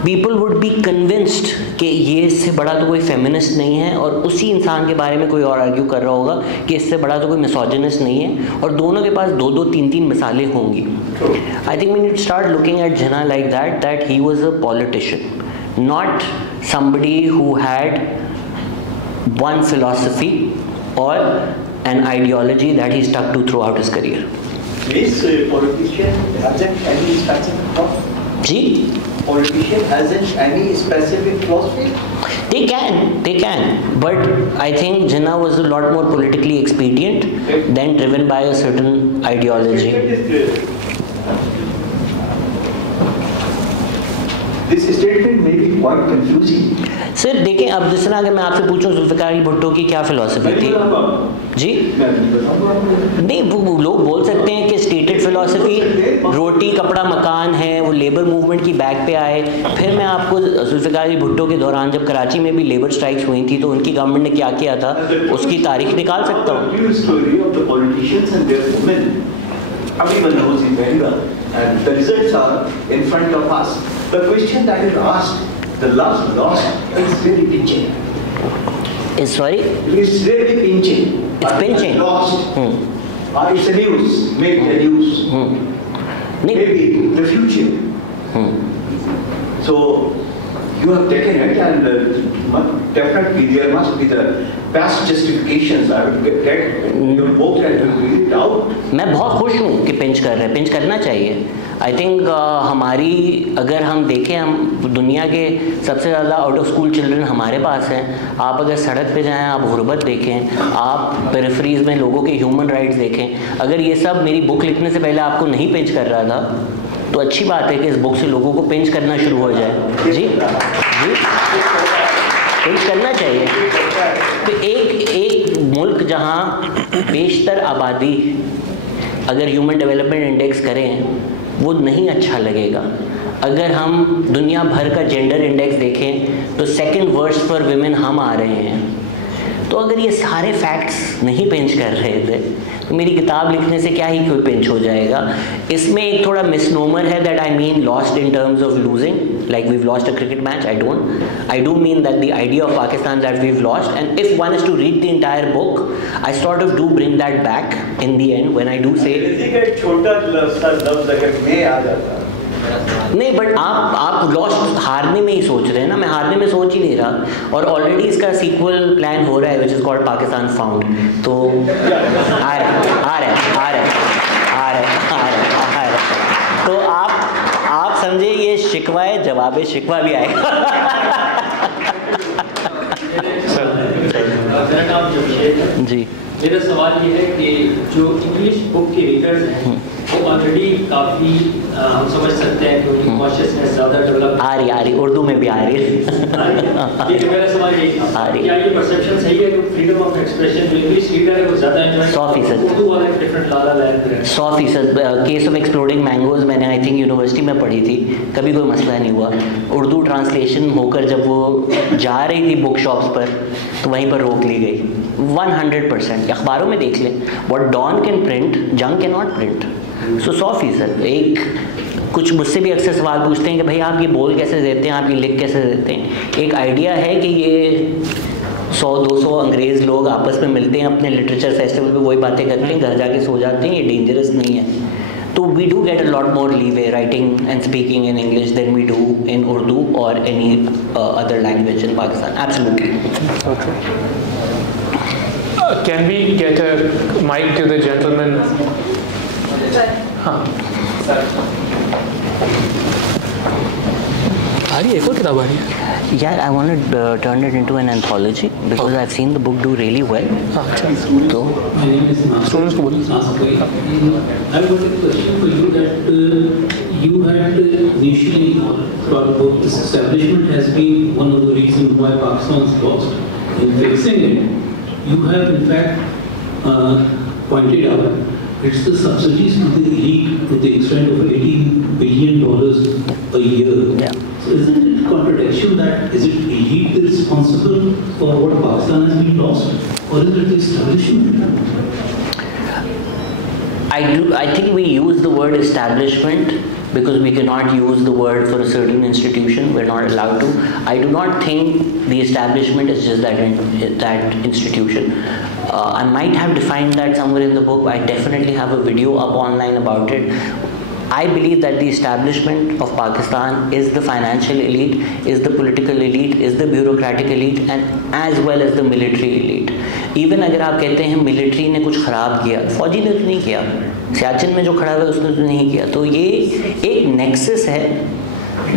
People would be convinced कि ये इससे बड़ा तो कोई feminist नहीं है, और उसी इंसान के बारे में कोई और आर्ग्यू कर रहा होगा कि इससे बड़ा तो कोई मिसोजिनिस्ट नहीं है, और दोनों के पास 2-2, 3-3 मिसालें होंगी. I think we need to start looking at Jinnah like that he was a politician, not somebody who had one philosophy or an ideology that he stuck to throughout his career. This politician hasn't any specific philosophy. जी? Politician hasn't any specific philosophy. They can, but I think Jinnah was a lot more politically expedient than driven by a certain ideology. This statement may be quite confusing. Sir देखें, अब जिस तरह अगर मैं आपसे पूछूं जुल्फ़िकार अली भुट्टो की क्या फिलॉसफी थी, जी नहीं, वो लोग बोल सकते हैं कि स्टेटेड फिलॉसफी रोटी कपड़ा मकान है, वो लेबर मूवमेंट की बैक पे आए. फिर मैं आपको जुल्फ़िकार अली भुट्टो के दौरान जब कराची में भी लेबर स्ट्राइक्स हुई थी तो उनकी गवर्नमेंट ने क्या किया था उसकी तारीख निकाल सकता हूँ. Everyone knows it very well, and the results are in front of us. The question that is asked, the last loss is really pinching. Is sorry? It's really pinching. It's pinching. Lost. It's a news. Make the news. Maybe the future. So you have taken it, and definitely there must be the past justifications. I would get your book and read it out. मैं बहुत खुश हूँ कि pinch कर रहे हैं, pinch करना चाहिए. आई थिंक हमारी अगर हम देखें, हम दुनिया के सबसे ज़्यादा आउट ऑफ स्कूल चिल्ड्रन हमारे पास हैं. आप अगर सड़क पे जाएं, आप गुर्बत देखें, आप पेरिफेरीज में लोगों के ह्यूमन राइट्स देखें, अगर ये सब मेरी बुक लिखने से पहले आपको नहीं पिंच कर रहा था तो अच्छी बात है कि इस बुक से लोगों को पिंच करना शुरू हो जाए. जी जी, पिंच करना चाहिए. तो एक मुल्क जहाँ बेशतर आबादी अगर ह्यूमन डेवलपमेंट इंडेक्स करें वो नहीं अच्छा लगेगा. अगर हम दुनिया भर का जेंडर इंडेक्स देखें तो सेकंड वर्स्ट पर विमेन हम आ रहे हैं. तो अगर ये सारे फैक्ट्स नहीं पेंच कर रहे थे तो मेरी किताब लिखने से क्या ही कोई पेंच हो जाएगा. इसमें एक थोड़ा मिसनोमर है that I mean lost in terms of losing, like we've lost a cricket match. I do mean that the idea of Pakistan that we've lost, and if one is to read the entire book, I sort of do bring that back in the end when I do say नहीं, but आप lost हारने में ही सोच रहे हैं ना, मैं हारने में सोच ही नहीं रहा. और ऑलरेडी इसका सीक्वल प्लान हो रहा है which is called Pakistan found. तो आ रहा है तो आप समझे ये शिकवा है, जवाब शिकवा भी आएगा। मेरा नाम जमशेद है जी। मेरा सवाल ये है कि जो इंग्लिश बुक के रीडर्स हैं वो ऑलरेडी काफ़ी हम समझ सकते हैं कि उनकी कॉन्शियसनेस ज़्यादा डेवलप आ रही उर्दू में भी आ रही है। लेकिन मेरा सवाल यही था, क्या ये परसेप्शन सही है कि फ्रीडम ऑफ एक्सप्रेशन जो इंग्लिश रीडर है वो ज़्यादा एंजॉय 100%। उर्दू वाला एक डिफरेंट लाला लैंड है 100%। केस ऑफ एक्सप्लोडिंग मैंगोज मैंने आई थिंक यूनिवर्सिटी में पढ़ी थी, कभी कोई मसला नहीं हुआ। उर्दू ट्रांसलेशन होकर जब वो जा रही थी बुक शॉप्स पर तो वहीं पर रोक ली गई 100%। अखबारों में देख लें, व्हाट डॉन कैन प्रिंट जंग कैन नॉट प्रिंट। सो 100%। एक कुछ मुझसे भी अक्सर सवाल पूछते हैं कि भाई आप ये बोल कैसे देते हैं, आप ये लिख कैसे देते हैं। एक आइडिया है कि ये 100-200 अंग्रेज़ लोग आपस में मिलते हैं अपने लिटरेचर फेस्टिवल पे, वही बातें करते हैं, घर जाके सो जाते हैं, ये डेंजरस नहीं है। तो we do get a lot more leeway writing and speaking in English than we do in Urdu और any other language in Pakistan. Absolutely. Can we get a mic to the gentleman? हाँ। आ रही है, एक और किताब आ रही है। Yeah, I want to turn it into an anthology because I've seen the book do really well. अच्छा। तो स्टूडेंट्स को बोलो। I have got a question for you that you had initially thought about this establishment has been one of the reasons why Pakistan is lost. In fixing it, you have in fact pointed out it's the subsidies to the elite to the extent of $18 billion a year. Yeah. So isn't it a contradiction that is it elite responsible for what Pakistan has been lost, or is it the establishment? I think we use the word establishment because we cannot use the word for a certain institution. We're not allowed to. I do not think the establishment is just that institution. I might have defined that somewhere in the book. I definitely have a video up online about it. I believe that the establishment of Pakistan is the financial elite, is the political elite, is the bureaucratic elite, and as well as the military elite. Even अगर आप कहते हैं military ने कुछ ख़राब किया, फौजी ने तो नहीं किया, सियाचिन में जो खड़ा हुआ उसने तो नहीं किया। तो ये एक नेक्सस है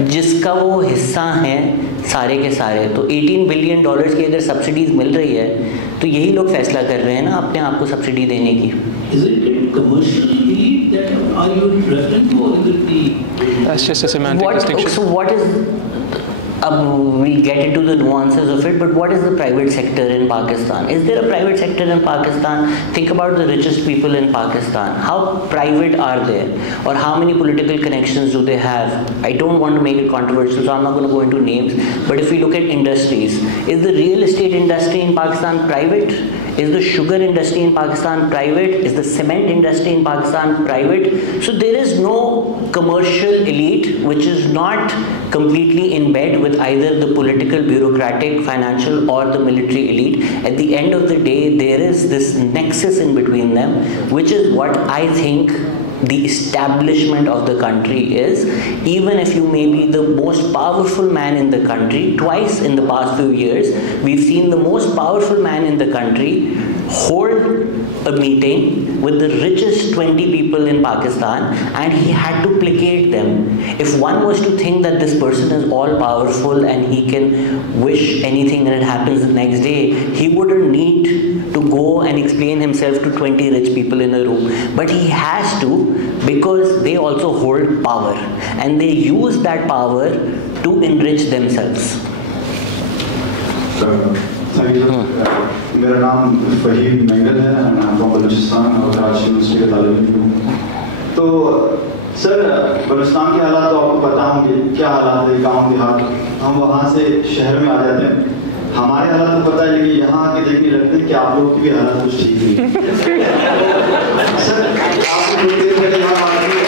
जिसका वो हिस्सा हैं सारे के सारे। तो $18 बिलियन की अगर सब्सिडीज़ मिल रही है तो यही लोग फैसला कर रहे हैं ना अपने आप को सब्सिडी देने की। Is it commercial elite that are you referring to, or is it the? That's just a semantic distinction. So what is? We'll get into the nuances of it, but what is the private sector in Pakistan? Is there a private sector in Pakistan? Think about the richest people in Pakistan. How private are they? Or how many political connections do they have? I don't want to make it controversial, so I'm not going to go into names. But if we look at industries, is the real estate industry in Pakistan private? Is the sugar industry in Pakistan private? Is the cement industry in Pakistan private? So there is no commercial elite which is not completely in bed with either the political, bureaucratic, financial or the military elite. At the end of the day, there is this nexus in between them, which is what I think the establishment of the country is. Even if you may be the most powerful man in the country, twice in the past few years, we've seen the most powerful man in the country hold a meeting with the richest 20 people in Pakistan, and he had to placate them. If one was to think that this person is all powerful and he can wish anything and it happens the next day, he wouldn't need to go and explain himself to 20 rich people in a room. But he has to, because they also hold power and they use that power to enrich themselves. मेरा नाम Faheem mangle है, मैं from Balochistan और Karachi university का तालिब हूँ। तो sir, Balochistan के हालात तो आपको पता होंगे, क्या हालात है गांव देहात। हम वहाँ से शहर में आ जाते हैं, हमारे हालात तो पता है, लेकिन यहाँ आके देखने लगते हैं कि आप लोग की भी हालात कुछ ठीक नहीं है। सर, आपको थोड़ी देर पहले यहाँ बात की,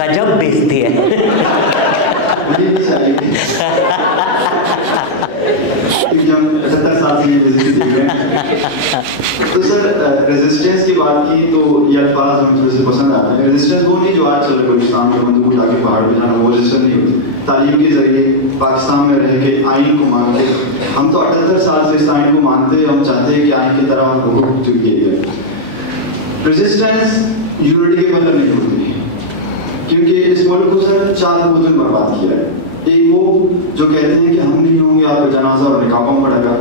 गजब बेइज्जती है। क्योंकि हम 70 साल से रेजिस्टेंस देख रहे हैं। तो सर, रेजिस्टेंस की बात की तो ये अल्फाज हमें थोड़े से पसंद आते हैं। रेजिस्टेंस वो नहीं जो आज चल रहा है बलूचिस्तान में, बंदूक उठा के पहाड़ पे जाना, वो रेजिस्टेंस नहीं होती। तालीम के जरिए पाकिस्तान में रह के आइन को मानते, हम तो 78 साल से इस आइन को मानते, हम चाहते हैं कि आइन की तरह हम हुकूक किए जाए। रेजिस्टेंस यूनिटी के बदल नहीं होती, क्योंकि इस मुल्क को सर 4 लोगों ने बर्बाद किया है। एक वो जो कहते हैं कि हम नहीं होंगे, आपका जनाजा और निकाह कौन पड़ेगा।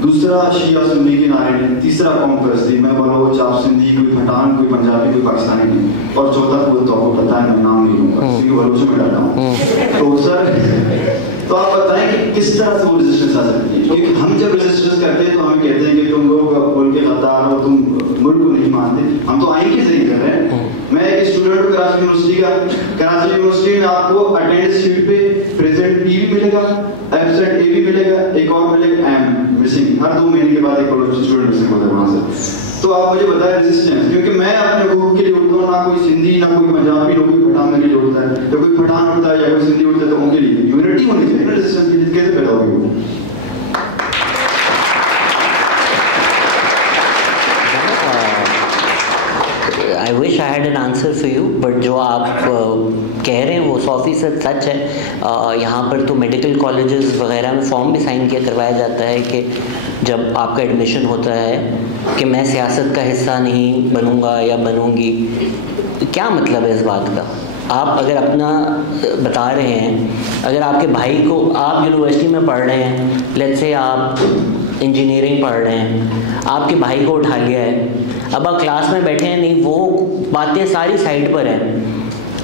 दूसरा शिया सुन्नी के नारे ने। तीसरा कौम परस्ती, मैं बलोच, आप सिंधी, कोई पठान, कोई पंजाबी, कोई पाकिस्तानी नहीं। और चौथा कोई तो आपको पता है, मैं नाम नहीं लूंगा क्योंकि बलोच में डाला हूँ। तो सर तो आप बताएं कि किस तरह से वो रेजिस्टेंस आ सकती है, क्योंकि हम जब रेजिस्टेंस करते हैं तो हमें कहते हैं कि तुम लोग बोल के गद्दार हो, तुम मुल्क को नहीं मानते। हम तो आइन के जरिए कर रहे हैं। मैं एक स्टूडेंट हूँ कराची यूनिवर्सिटी का। कराची यूनिवर्सिटी में आपको अटेंडेंस शीट पे प्रेजेंट पी भी मिलेगा, एब्सेंट ए भी मिलेगा, एक और मिलेगा एम मिसिंग। हर 2 महीने के बाद एक और स्टूडेंट मिसिंग होता है वहाँ से। तो आप मुझे बताएं रेजिस्टेंस, क्योंकि मैं अपने ग्रुप के लिए उठता हूँ, ना कोई सिंधी, ना कोई पंजाबी, ना कोई पठान के लिए उठता है। तो कोई पठान उठता है या कोई सिंधी उठता है तो उनके लिए यूनिटी होनी चाहिए ना। रेजिस्टेंस के लिए कैसे पैदा होगी वो? I wish I had an answer for you, but जो आप कह रहे हैं वो 100% सच है। यहाँ पर तो मेडिकल कॉलेजेस वगैरह में फॉर्म भी साइन किया करवाया जाता है कि जब आपका एडमिशन होता है कि मैं सियासत का हिस्सा नहीं बनूँगा या बनूँगी। क्या मतलब है इस बात का? आप अगर अपना बता रहे हैं, अगर आपके भाई को, आप यूनिवर्सिटी में पढ़ रहे हैं, लेट्स से आप इंजीनियरिंग पढ़ रहे हैं, आपके भाई को उठा लिया है, अब आप क्लास में बैठे हैं, नहीं, वो बातें सारी साइड पर हैं।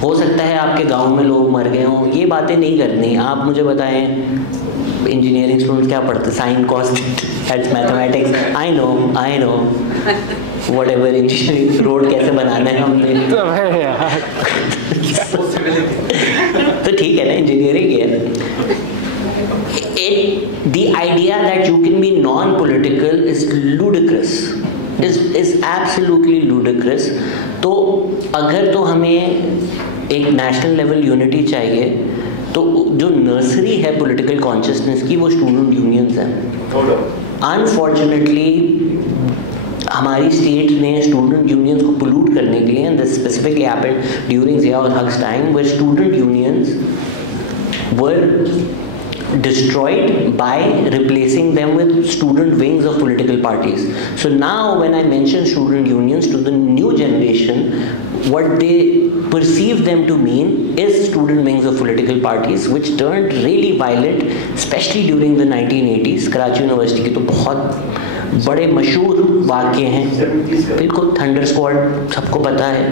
हो सकता है आपके गांव में लोग मर गए हों, ये बातें नहीं करनी। आप मुझे बताएं इंजीनियरिंग स्टूडेंट क्या पढ़ते, sine, cos, aids, mathematics, I know whatever, engineering road कैसे बनाना है हमने तो ठीक है ना, इंजीनियरिंग है। The idea that you can be non-political is ludicrous, is absolutely ludicrous। तो अगर तो हमें एक नेशनल लेवल यूनिटी चाहिए तो जो नर्सरी है पॉलिटिकल कॉन्शियसनेस की वो स्टूडेंट यूनियंस हैं। अनफॉर्चुनेटली हमारी स्टेट ने स्टूडेंट यूनियंस को पोल्यूट करने के लिए, and this specifically happened during Zia ul Haq's time, where student unions were destroyed by replacing them with student wings of political parties. So now when I mention student unions to the new generation, what they perceive them to mean is student wings of political parties, which turned really violent, especially during the 1980s. Karachi university के तो बहुत बड़े मशहूर वाक़े हैं, बिल्कुल thunder squad सबको पता है।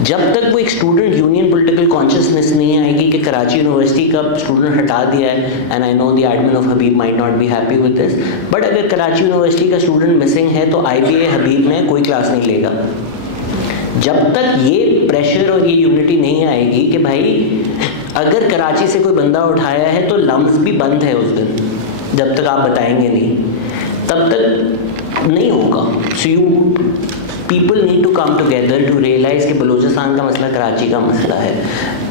जब तक वो एक स्टूडेंट यूनियन पॉलिटिकल कॉन्शियसनेस नहीं आएगी कि कराची यूनिवर्सिटी का स्टूडेंट हटा दिया है, and I know the admin of Habib might not be happy with this, but अगर कराची यूनिवर्सिटी का स्टूडेंट मिसिंग है तो IBA हबीब में कोई क्लास नहीं लेगा। जब तक ये प्रेशर और ये यूनिटी नहीं आएगी कि भाई अगर कराची से कोई बंदा उठाया है तो लम्स भी बंद है उस दिन, जब तक आप बताएंगे नहीं तब तक नहीं होगा। So you people need to come together to realize कि बलोचिस्तान का मसला कराची का मसला है,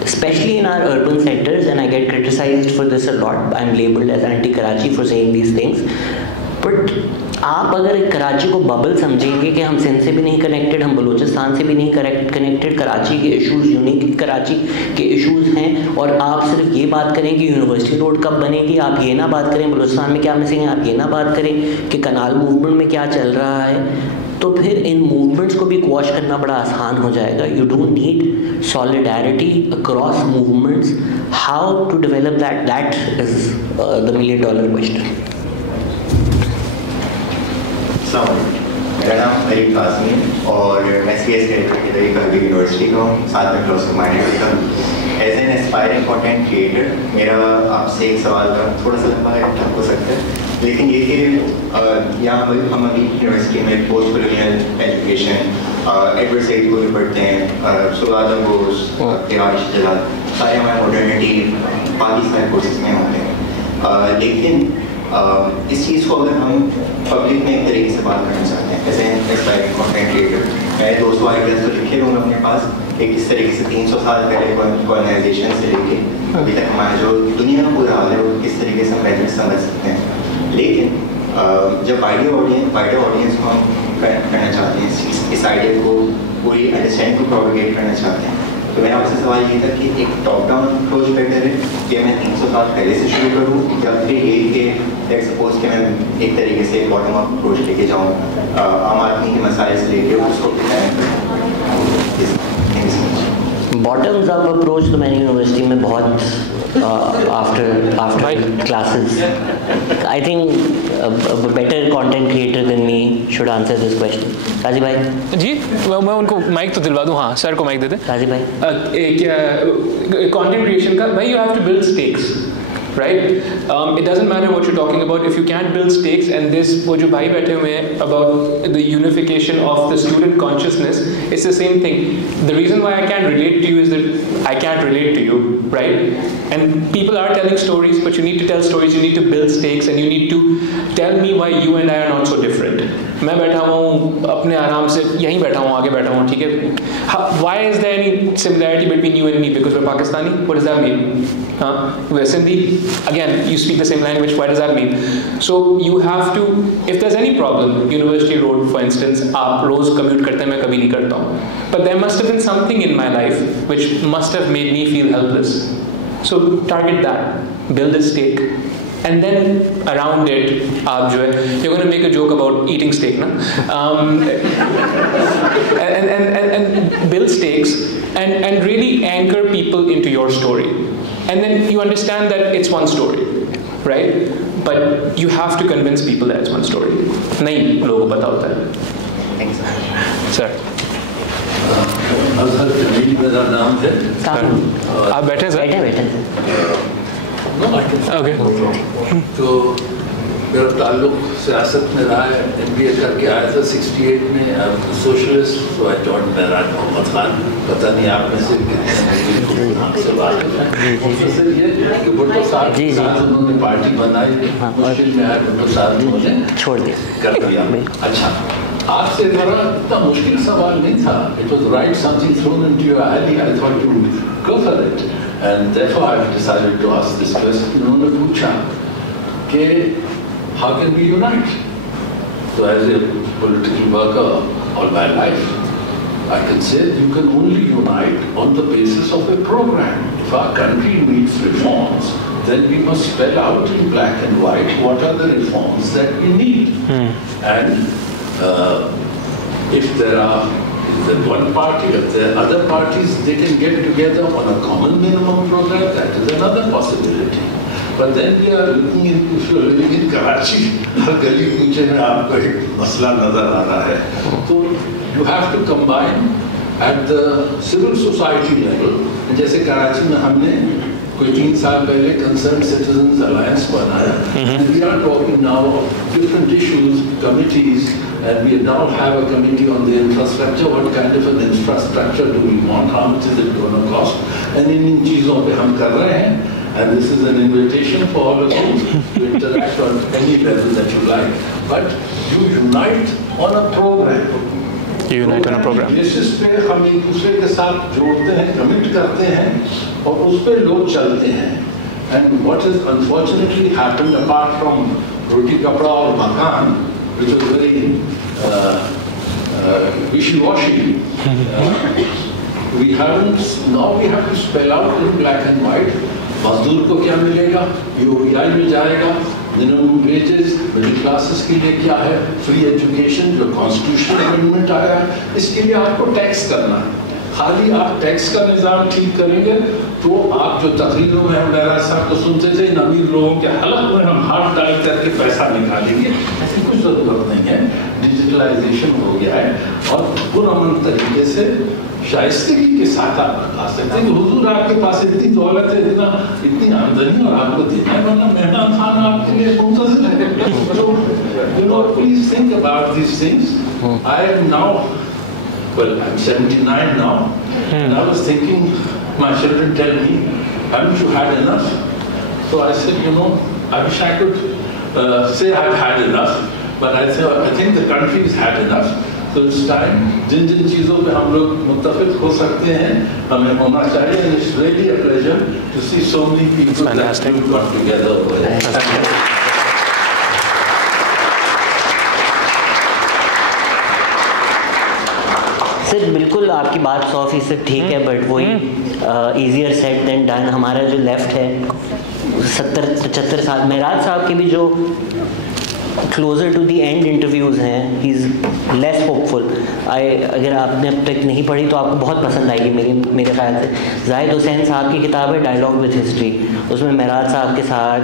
especially in our urban centers, and I get criticized for this a lot. I'm labeled as anti-Karachi for saying these things, but आप अगर कराची को bubble समझेंगे कि हम सिंध से भी नहीं कनेक्टेड, हम बलोचिस्तान से भी नहीं कनेक्टेड, कराची के इश्यूज़ यूनिक कराची के इश्यूज़ हैं, और आप सिर्फ ये बात करें कि यूनिवर्सिटी रोड कब बनेगी, आप ये ना बात करें बलोचिस्तान में क्या मिसिंग है, आप ये ना बात करें कि कनाल मूवमेंट में क्या चल रहा है, तो फिर इन मूवमेंट्स को भी क्वॉश करना बड़ा आसान हो जाएगा। You don't need solidarity across movements, how to develop that is the $1 million question. मेरा नाम हरीब काज़ी है और मैं CS कैटेगरी का हबीब यूनिवर्सिटी का हूँ, साथ में क्लास माइनॉरिटी का। As an aspiring content creator मेरा आपसे एक सवाल था, थोड़ा सा लंबा है हो सकता है, लेकिन ये कि यहाँ हम अभी यूनिवर्सिटी में post colonial education Edward Said को भी पढ़ते हैं, शहजाद घोष, जलाल, सारे हमारे मॉडर्निटी पाकिस्तान कोर्सेज में होते हैं। लेकिन इस चीज़ को अगर हम पब्लिक में एक तरीके से बात करना चाहते हैं as an aspiring content creator, मैं 200 आइडियाज़ तो लिखे हुए अपने पास, एक इस तरीके से 300 साल पहले कॉलोनाइजेशन से लेके अभी तक हमारा जो दुनिया का पूरा हाल है वो किस तरीके से हम बेहतर समझ सकते हैं। लेकिन जब वाइडर ऑडियंस को हम करना चाहते हैं, इस आइडिया को पूरी अंडरस्टैंडिंग को प्रोपेगेट करना चाहते हैं, तो मेरा आपसे सवाल ये था कि एक टॉप डाउन अप्रोच बेटर है कि मैं 300 साल पहले से शुरू करूँ, या फिर एक के लाइक सपोज कि मैं एक तरीके से बॉटम अप अप्रोच लेके जाऊँ, आम आदमी के मसाइल से लेके उसको बॉटम्स अप अप्रोच तो मैंने यूनिवर्सिटी में बहुत after classes I think better content creator than me should answer this question. Qazi भाई जी, मैं उनको माइक तो दिलवा दूँ. हाँ सर को माइक दे दें. काजी भाई क्या कंटेंट क्रिएशन का भाई, you have to build stakes, right? It doesn't matter what you're talking about if you can't build stakes. And this, wo jo bhai baithe hue hain about the unification of the student consciousness, it's the same thing. The reason why I can't relate to you is that I can't relate to you, right? And people are telling stories, but you need to tell stories, you need to build stakes, and you need to tell me why you and I are not so different. मैं बैठा हूँ अपने आराम से, यहीं बैठा हूँ, आगे बैठा हूँ, ठीक है. Why is there any similarity between you and me? Because we're Pakistani? What does that mean? We're Sindhi? Again, you speak the same language. Why does that mean? So you have to, if there's any problem, University Road, for instance, आप रोज commute करते हैं, मैं कभी नहीं करता हूँ. But there must have been something in my life which must have made me feel helpless. So target that, build a stake. And then around it, आप जो है, you're going to make a joke about eating steak, na? And build stakes and really anchor people into your story. And then you understand that it's one story, right? But you have to convince people that it's one story. नहीं लोगों को पता होता है. Thanks, sir. मेरा नाम है. आप बैठे सर? बैठे. Okay. तो मेरा ताल्लुक सियासत में रहा है. MBA करके आया था 68 में. सोशलिस्ट, तो आई जॉइंड मेराज मोहम्मद खान. पता नहीं आप में से आपसे बात है ये कि भुट्टो साहब के साथ उन्होंने पार्टी बनाई. मुश्किल में आया भुट्टो साहब ने छोड़ दिया, कर दिया. अच्छा, आपसे मेरा इतना मुश्किल सवाल नहीं था. It was right something thrown into your alley. I thought you would go for it. And therefore I decided to ask this question. उन्होंने पूछा कि how can we unite? So as a political worker all my life, I can say you can only unite on the basis of a program. If our country needs reforms, then we must spell out in black and white what are the reforms that we need. And if there are one party, if there are other parties, they can get together on a common minimum program. That is another possibility. But then we are looking in, if you are living in Karachi, हर गली कूचे में आपको एक मसला नजर आ रहा है. So you have to combine at the civil society level. जैसे कराची में हमने कोई 3 साल पहले Concerned Citizens Alliance बनाया. And we are talking now of different issues, committees, and we now have a committee on the infrastructure. What kind of an infrastructure do we want? How much is it going to cost? And इन चीज़ों पे हम कर रहे हैं. And this is an invitation for all of you to interact on any level that you like. But you unite on a program. You unite on a program. Basis पे हम एक दूसरे के साथ जोड़ते हैं, कमिट करते हैं, और उस पे लोग चलते हैं. And what has unfortunately happened, apart from रोटी कपड़ा और मकान, which was very wishy-washy, we haven't. Now we have to spell out in black and white. मजदूर को क्या मिलेगा, UPI मिल जाएगा, मिनिमम वेजेस, मिडिल क्लासेस के लिए क्या है, फ्री एजुकेशन, जो कॉन्स्टिट्यूशनल अमेंडमेंट आया, इसके लिए आपको टैक्स करना है. खाली आप टैक्स का निज़ाम ठीक करेंगे तो आप जो तकरीरों में हम महराज साहब को सुनते थे, इन अमीर लोगों के हलक में हम हाथ डाल करके पैसा निकालेंगे, ऐसी कुछ ज़रूरत नहीं है. डिजिटलाइजेशन हो गया है और पुरअमन तरीके से शाइस्तगी के साथ आप खा सकते हैं. हुजूर आपके पास इतनी दौलत है, इतनी आमदनी, और आपको देना है, वरना मेहमान खाना आपके लिए मुंतज़िर है. So, you know, please think about these things. I am now, well, I'm 79 now, and I was thinking, my children tell me, haven't you had enough? So I said, you know, I wish I could say I've had enough, but I think the country has had enough. So it's time, जिन जिन चीज़ों पे हम लोग मुत्तफ़िक़ हो सकते हैं, हमें होना चाहिए. And it's really a pleasure to see so many people that have got together over there. Sir बिल्कुल आपकी बात 100% ठीक है, बट वही ईजियर सेड देन डन। हमारा जो लेफ्ट है 70-75 साल, मेराज साहब के भी जो closer to the end interviews हैं, ही इज़ लेस होपफुल। अगर आपने अब तक नहीं पढ़ी तो आपको बहुत पसंद आएगी मेरे ख्याल से। जाहिद हुसैन साहब की किताब है डायलॉग विद हिस्ट्री, उसमें मेराज साहब के साथ,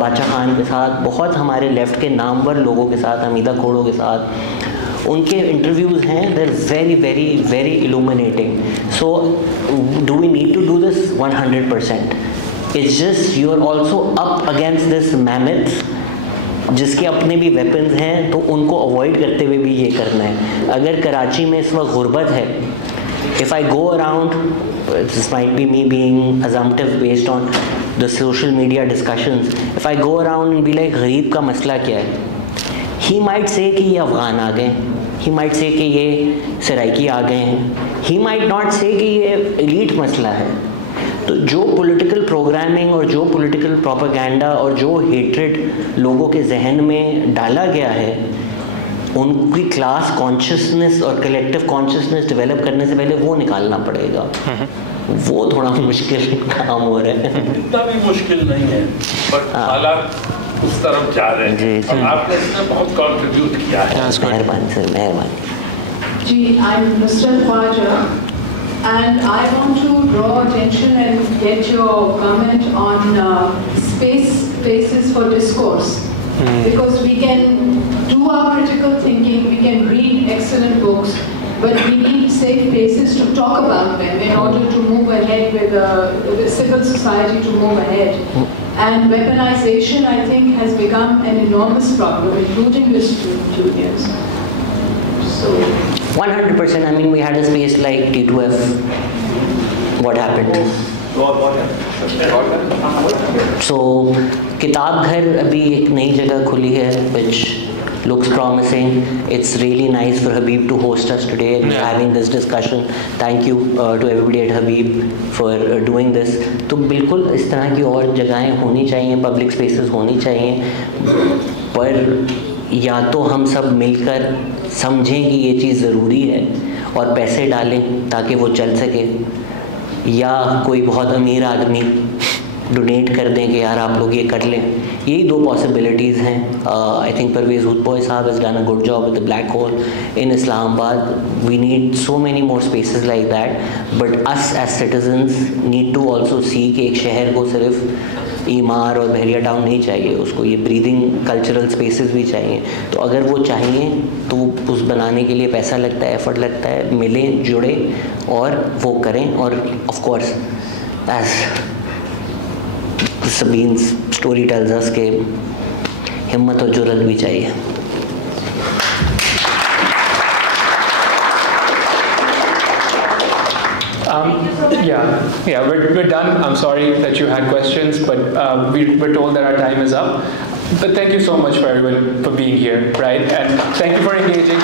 बादशाह खान के साथ, बहुत हमारे लेफ़्ट के नामवर लोगों के साथ, हमीदा खोड़ों के साथ उनके इंटरव्यूज़ हैं। They are very very very illuminating. So do we need to do this? 100%। It's just you are also up against this mammoth जिसके अपने भी वेपन्स हैं, तो उनको अवॉइड करते हुए भी ये करना है। अगर कराची में इस वक्त गुर्बत है, if I go around, this might be me being assumptive based on the social media discussions, if I go around and be like गरीब का मसला क्या है, ही माइट से कि ये अफ़गान आ गए, ही माइट से कि ये सराइकी आ गए हैं, ही माइट नॉट से कि ये एलीट मसला है। तो जो पॉलिटिकल प्रोग्रामिंग और जो पॉलिटिकल प्रोपेगेंडा और जो हेट्रेड लोगों के जहन में डाला गया है, उनकी क्लास कॉन्शियसनेस और कलेक्टिव कॉन्शियसनेस डेवलप करने से पहले वो निकालना पड़ेगा। वो थोड़ा मुश्किल काम हो रहा है। इतना भी मुश्किल नहीं है, बट हालात उस तरफ जा रहे हैं और आपने इसमें बहुत कंट्रीब्यूट किया है। मेहरबानी सर, मेहरबानी जी। I am mister Khawaja and I want to draw attention and get your comment on spaces for discourse, because we can do our critical thinking, we can read excellent books, but we need safe places to talk about them in order to move ahead with civil society to move ahead. And weaponization, I think, has become an enormous problem, including with student unions. So 100%. I mean, we had a space like T2F. What happened? So, किताब घर अभी एक नई जगह खुली है, which looks promising. It's really nice for Habib to host us today and having this discussion. Thank you to everybody at Habib for doing this. तो बिल्कुल इस तरह की और जगहें होनी चाहिए, पब्लिक स्पेसेस होनी चाहिए, पर या तो हम सब मिलकर समझें कि ये चीज़ ज़रूरी है और पैसे डालें ताकि वो चल सके, या कोई बहुत अमीर आदमी डोनेट कर दें कि यार आप लोग ये कर लें। यही दो पॉसिबिलिटीज़ हैं। आई थिंक परवेज़ हुतपोय साहब has done a good job with the black hole in Islamabad. We need so many more spaces like that, but us as citizens need to also see कि एक शहर को सिर्फ ईमार और बहरिया टाउन नहीं चाहिए, उसको ये ब्रीदिंग कल्चरल स्पेसेस भी चाहिए। तो अगर वो चाहिए तो उस बनाने के लिए पैसा लगता है, एफर्ट लगता है। मिलें, जुड़े और वो करें। और of course as Sabeen's story tells us के हिम्मत और जुर्रत भी चाहिए। Yeah, we're done. I'm sorry that you had questions, but we're told that our time is up. But thank you so much for everyone for being here, right? And thank you for engaging.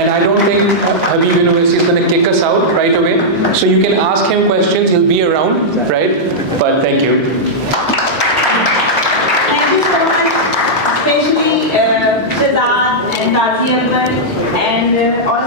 And I don't think Habib University is going to kick us out right away. So you can ask him questions. He'll be around, right? But thank you. Thank you so much, especially Shehzad and Kazi Akber and all